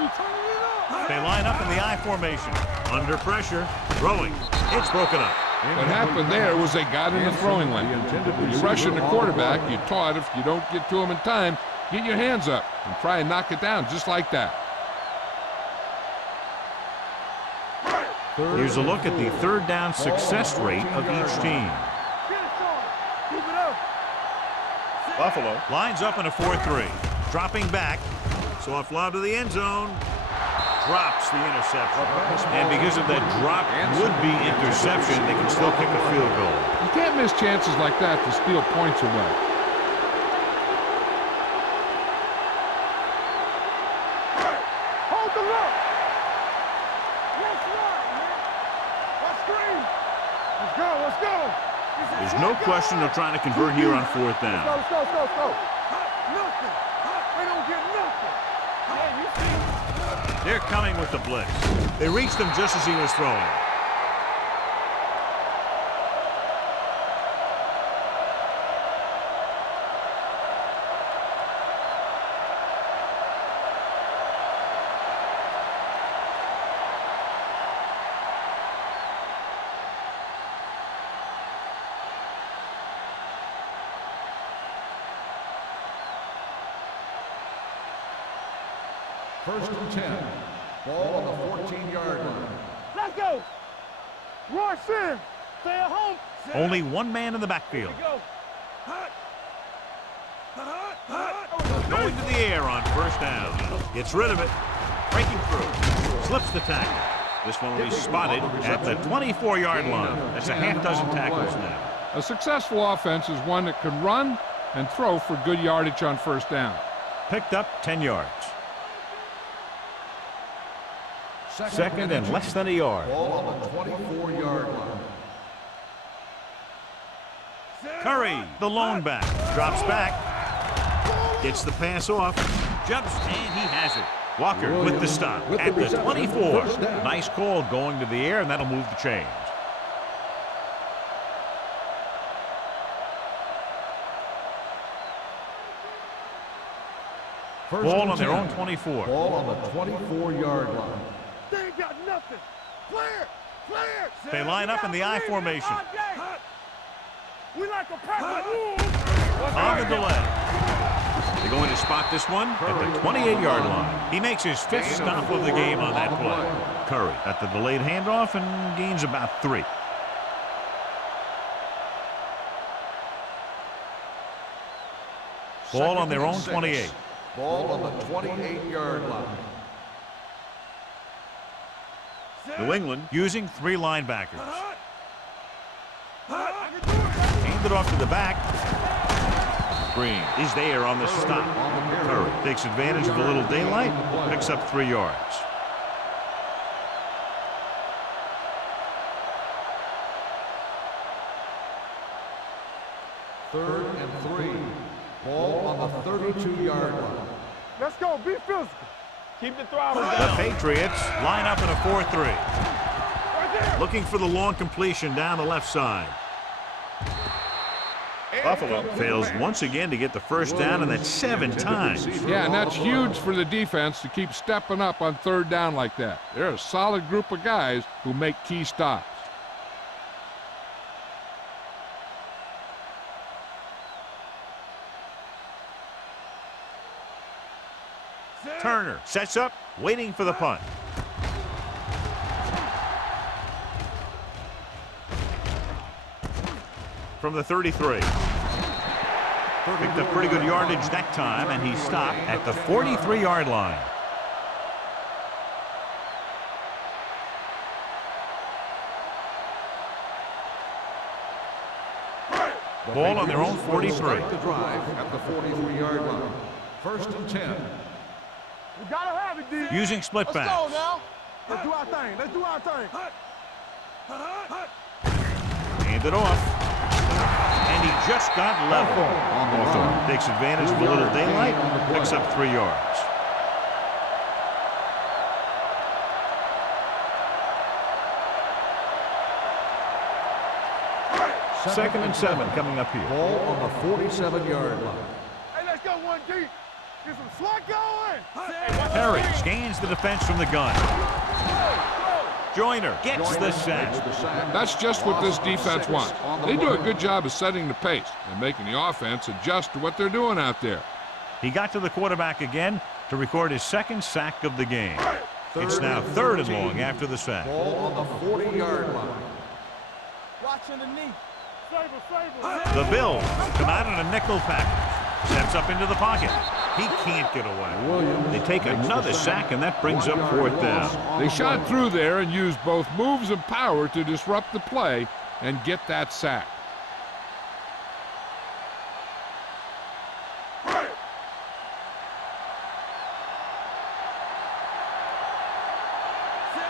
You turning it up. They line up in the I formation. Under pressure. Throwing. It's broken up. What happened there was they got in the throwing lane. When you rush in the quarterback, you're taught if you don't get to him in time, get your hands up and try and knock it down just like that. Here's a look at the third down success rate of each team. Get it, Sean. Keep it up. Buffalo lines up in a 4-3. Dropping back. Soft lob to the end zone. Drops the interception. And because of that drop would-be interception, they can still kick a field goal. You can't miss chances like that to steal points away. Hold the look. Let's run, man. Let's screen. Let's go. Let's go. There's no question they're trying to convert here on fourth down. Let's go. Let's go. Let's go. Nothing. They don't get nothing. Yeah, you see. They're coming with the blitz. They reached him just as he was throwing. First and 10. Ball on the 14-yard line. Let's go. Rush in. Stay at home. Only one man in the backfield. Go. Going to the air on first down. Gets rid of it. Breaking through. Slips the tackle. This one will be spotted at the 24-yard line. That's a half dozen tackles now. A successful offense is one that can run and throw for good yardage on first down. Picked up 10 yards. Second and less than a yard. Ball on the 24-yard line. Curry, the lone back, drops back, gets the pass off, jumps, and he has it. Walker with the stop at the 24. Nice call going to the air, and that'll move the chains. Ball on their own 24. Ball on the 24-yard line. They ain't got nothing. Clear. Clear. They line up in the I formation. We like a pack of wolves. On the delay. They're going to spot this one at the 28-yard line. He makes his fifth stop of the game on that play. Curry at the delayed handoff and gains about 3. Ball on their own 28. Ball on the 28-yard line. New England using 3 linebackers. Hand it off to the back. Green is there on the stop. Curry takes advantage of a little daylight, picks up 3 yards. Third and 3. Ball on the 32-yard line. Let's go. Be physical. Keep the throttle The down. Patriots line up in a 4-3. Right there. Looking for the long completion down the left side. Buffalo fails once again to get the first down, and that's 7 times. Yeah, and that's huge for the defense to keep stepping up on third down like that. They're a solid group of guys who make key stops. Turner sets up, waiting for the punt. From the 33. Picked up pretty good yardage that time, and he stopped at the 43-yard line. Ball on their own 43. The drive at the 43-yard line. First and 10. We gotta have it, D. Using split Let's go backs. now. Let's do our thing. Let's do our thing. Hand it off. And he just got level. Takes advantage of a little daylight, picks up 3 yards. Second and 7 coming up here. Ball on the 47-yard line. Hey, let's go one deep. Get some slot going. Perry scans the defense from the gun. Joyner gets the sack. That's just what this defense wants. They do a good job of setting the pace and making the offense adjust to what they're doing out there. He got to the quarterback again to record his second sack of the game. It's now 3rd and long after the sack. Ball on the 40-yard line. Watching the knee. The Bills come out in a nickel package. Steps up into the pocket. He can't get away. They take another sack, and that brings up 4th down. They shot through there and used both moves and power to disrupt the play and get that sack.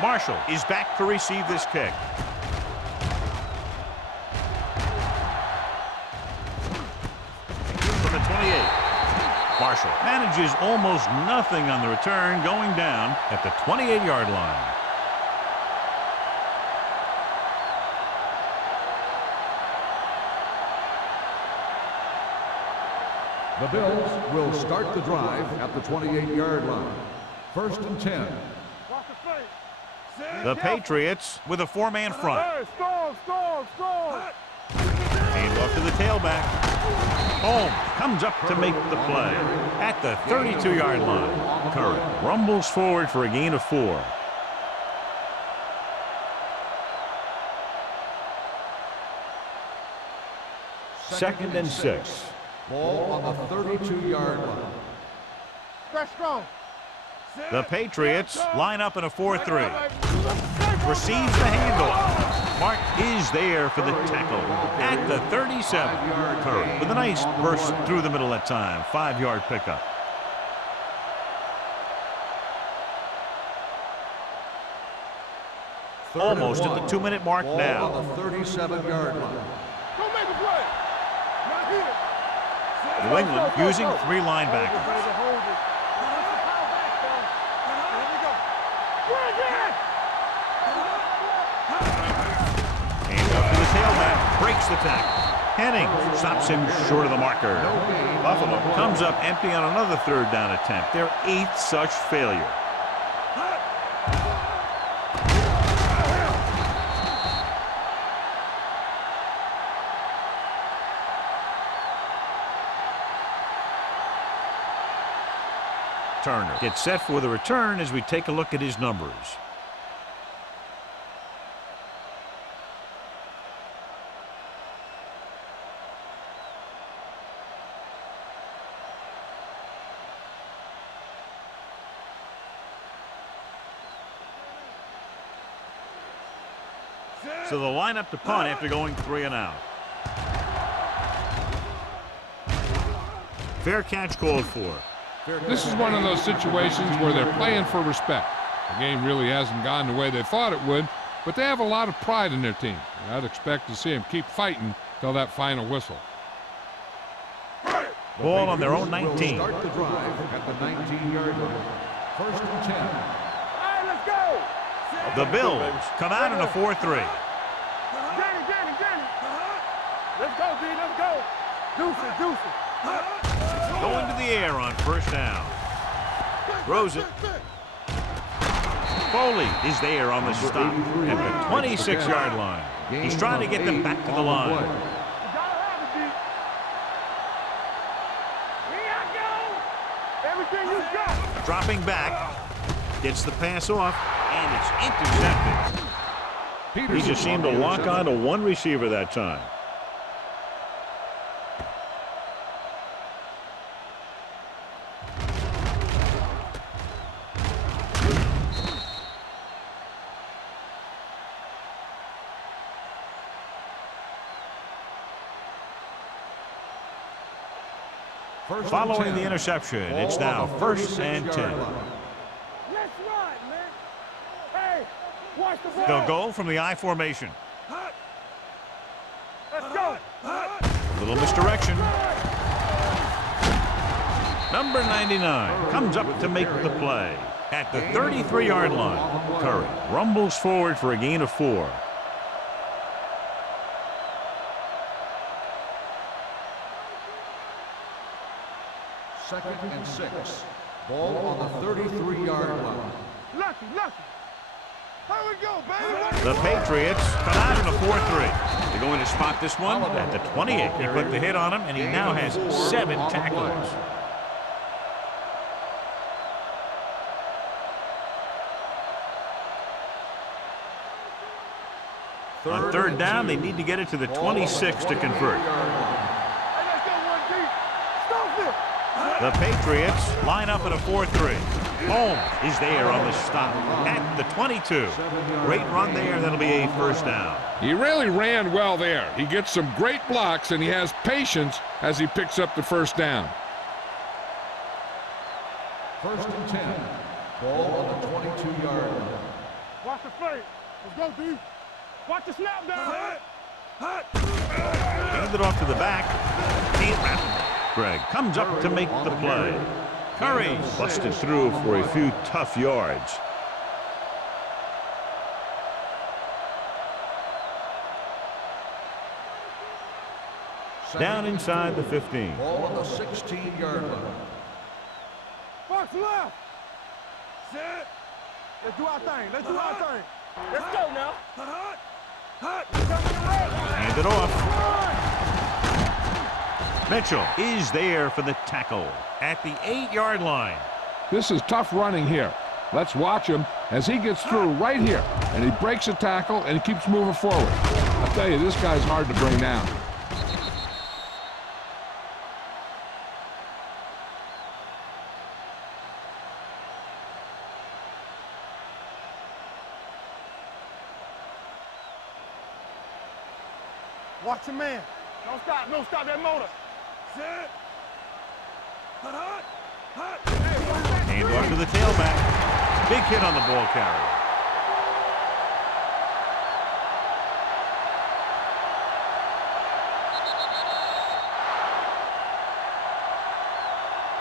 Marshall is back to receive this kick. From the 28. Marshall manages almost nothing on the return, going down at the 28-yard line. The Bills will start the drive at the 28-yard line. First and 10. The Patriots with a 4-man front. Storm. Hand off to the tailback. Holmes comes up to make the play at the 32-yard line. Curry rumbles forward for a gain of 4. Second and 6. Ball on the 32-yard line. Fresh strong. The Patriots line up in a 4-3. Receives the handoff. Mark is there for the tackle at the 37. Curry with a nice burst through the middle that time. 5-yard pickup. Almost at the 2-minute mark Ball now. on the 37-yard line. Go make a play. Not here. New England using 3 linebackers. Hands up to the tailback, breaks the tackle. Henning stops him short of the marker. Buffalo comes up empty on another 3rd down attempt. Their 8th such failure. Turner gets set for the return as we take a look at his numbers. So the lineup to punt after going 3 and out. Fair catch called for. This is one of those situations where they're playing for respect. The game really hasn't gone the way they thought it would, but they have a lot of pride in their team. And I'd expect to see them keep fighting till that final whistle. Ball on their own 19. Start the drive at the 19-yard line. First and 10. Hey, let's go. The Bills come out in a 4-3. Jenny. Let's go, D. Let's go. Going to the air on first down. Throws it. Foley is there on the stop at the 26-yard line. He's trying to get them back to the line. Everything you got. Dropping back. Gets the pass off, and it's intercepted. He just seemed to lock on to one receiver that time. Following the interception, it's now 1st and 10. Let's run, man. Hey, watch the ball. They'll go from the I formation. Let's go. Little misdirection. Number 99 comes up to make the play. At the 33-yard line, Curry rumbles forward for a gain of 4. Second and 6. Ball on the 33-yard line. Lucky. Here we go, baby. The Patriots come out in a 4-3. They're going to spot this one at the 28. He put the hit on him, and he now has 7 tackles. On 3rd down, they need to get it to the 26 to convert. The Patriots line up at a 4-3. Holmes is there on the stop at the 22. Great run there. That'll be a 1st down. He really ran well there. He gets some great blocks, and he has patience as he picks up the 1st down. 1st and 10. Ball on the 22-yard line. Watch the fake. Let's go, D. Watch the snap down. Hand it off to the back. Can't wrap him. Greg comes up to make the play. Curry busted through for a few tough yards. Down inside the 15. Ball on the 16-yard line. Box left. Set. Let's do our thing. Let's go now. Hand it off. Mitchell is there for the tackle at the 8-yard line. This is tough running here. Let's watch him as he gets through right here, and he breaks a tackle, and he keeps moving forward. I'll tell you, this guy's hard to bring down. Watch your man. Don't stop that motor. Set. Hand off to the tailback. Big hit on the ball carrier.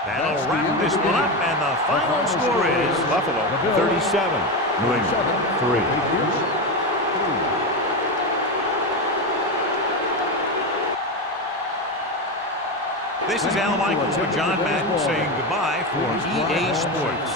That'll wrap this one up, and the final score is Buffalo 37, New England 3. This is Al Michaels with John Madden saying goodbye for EA Sports.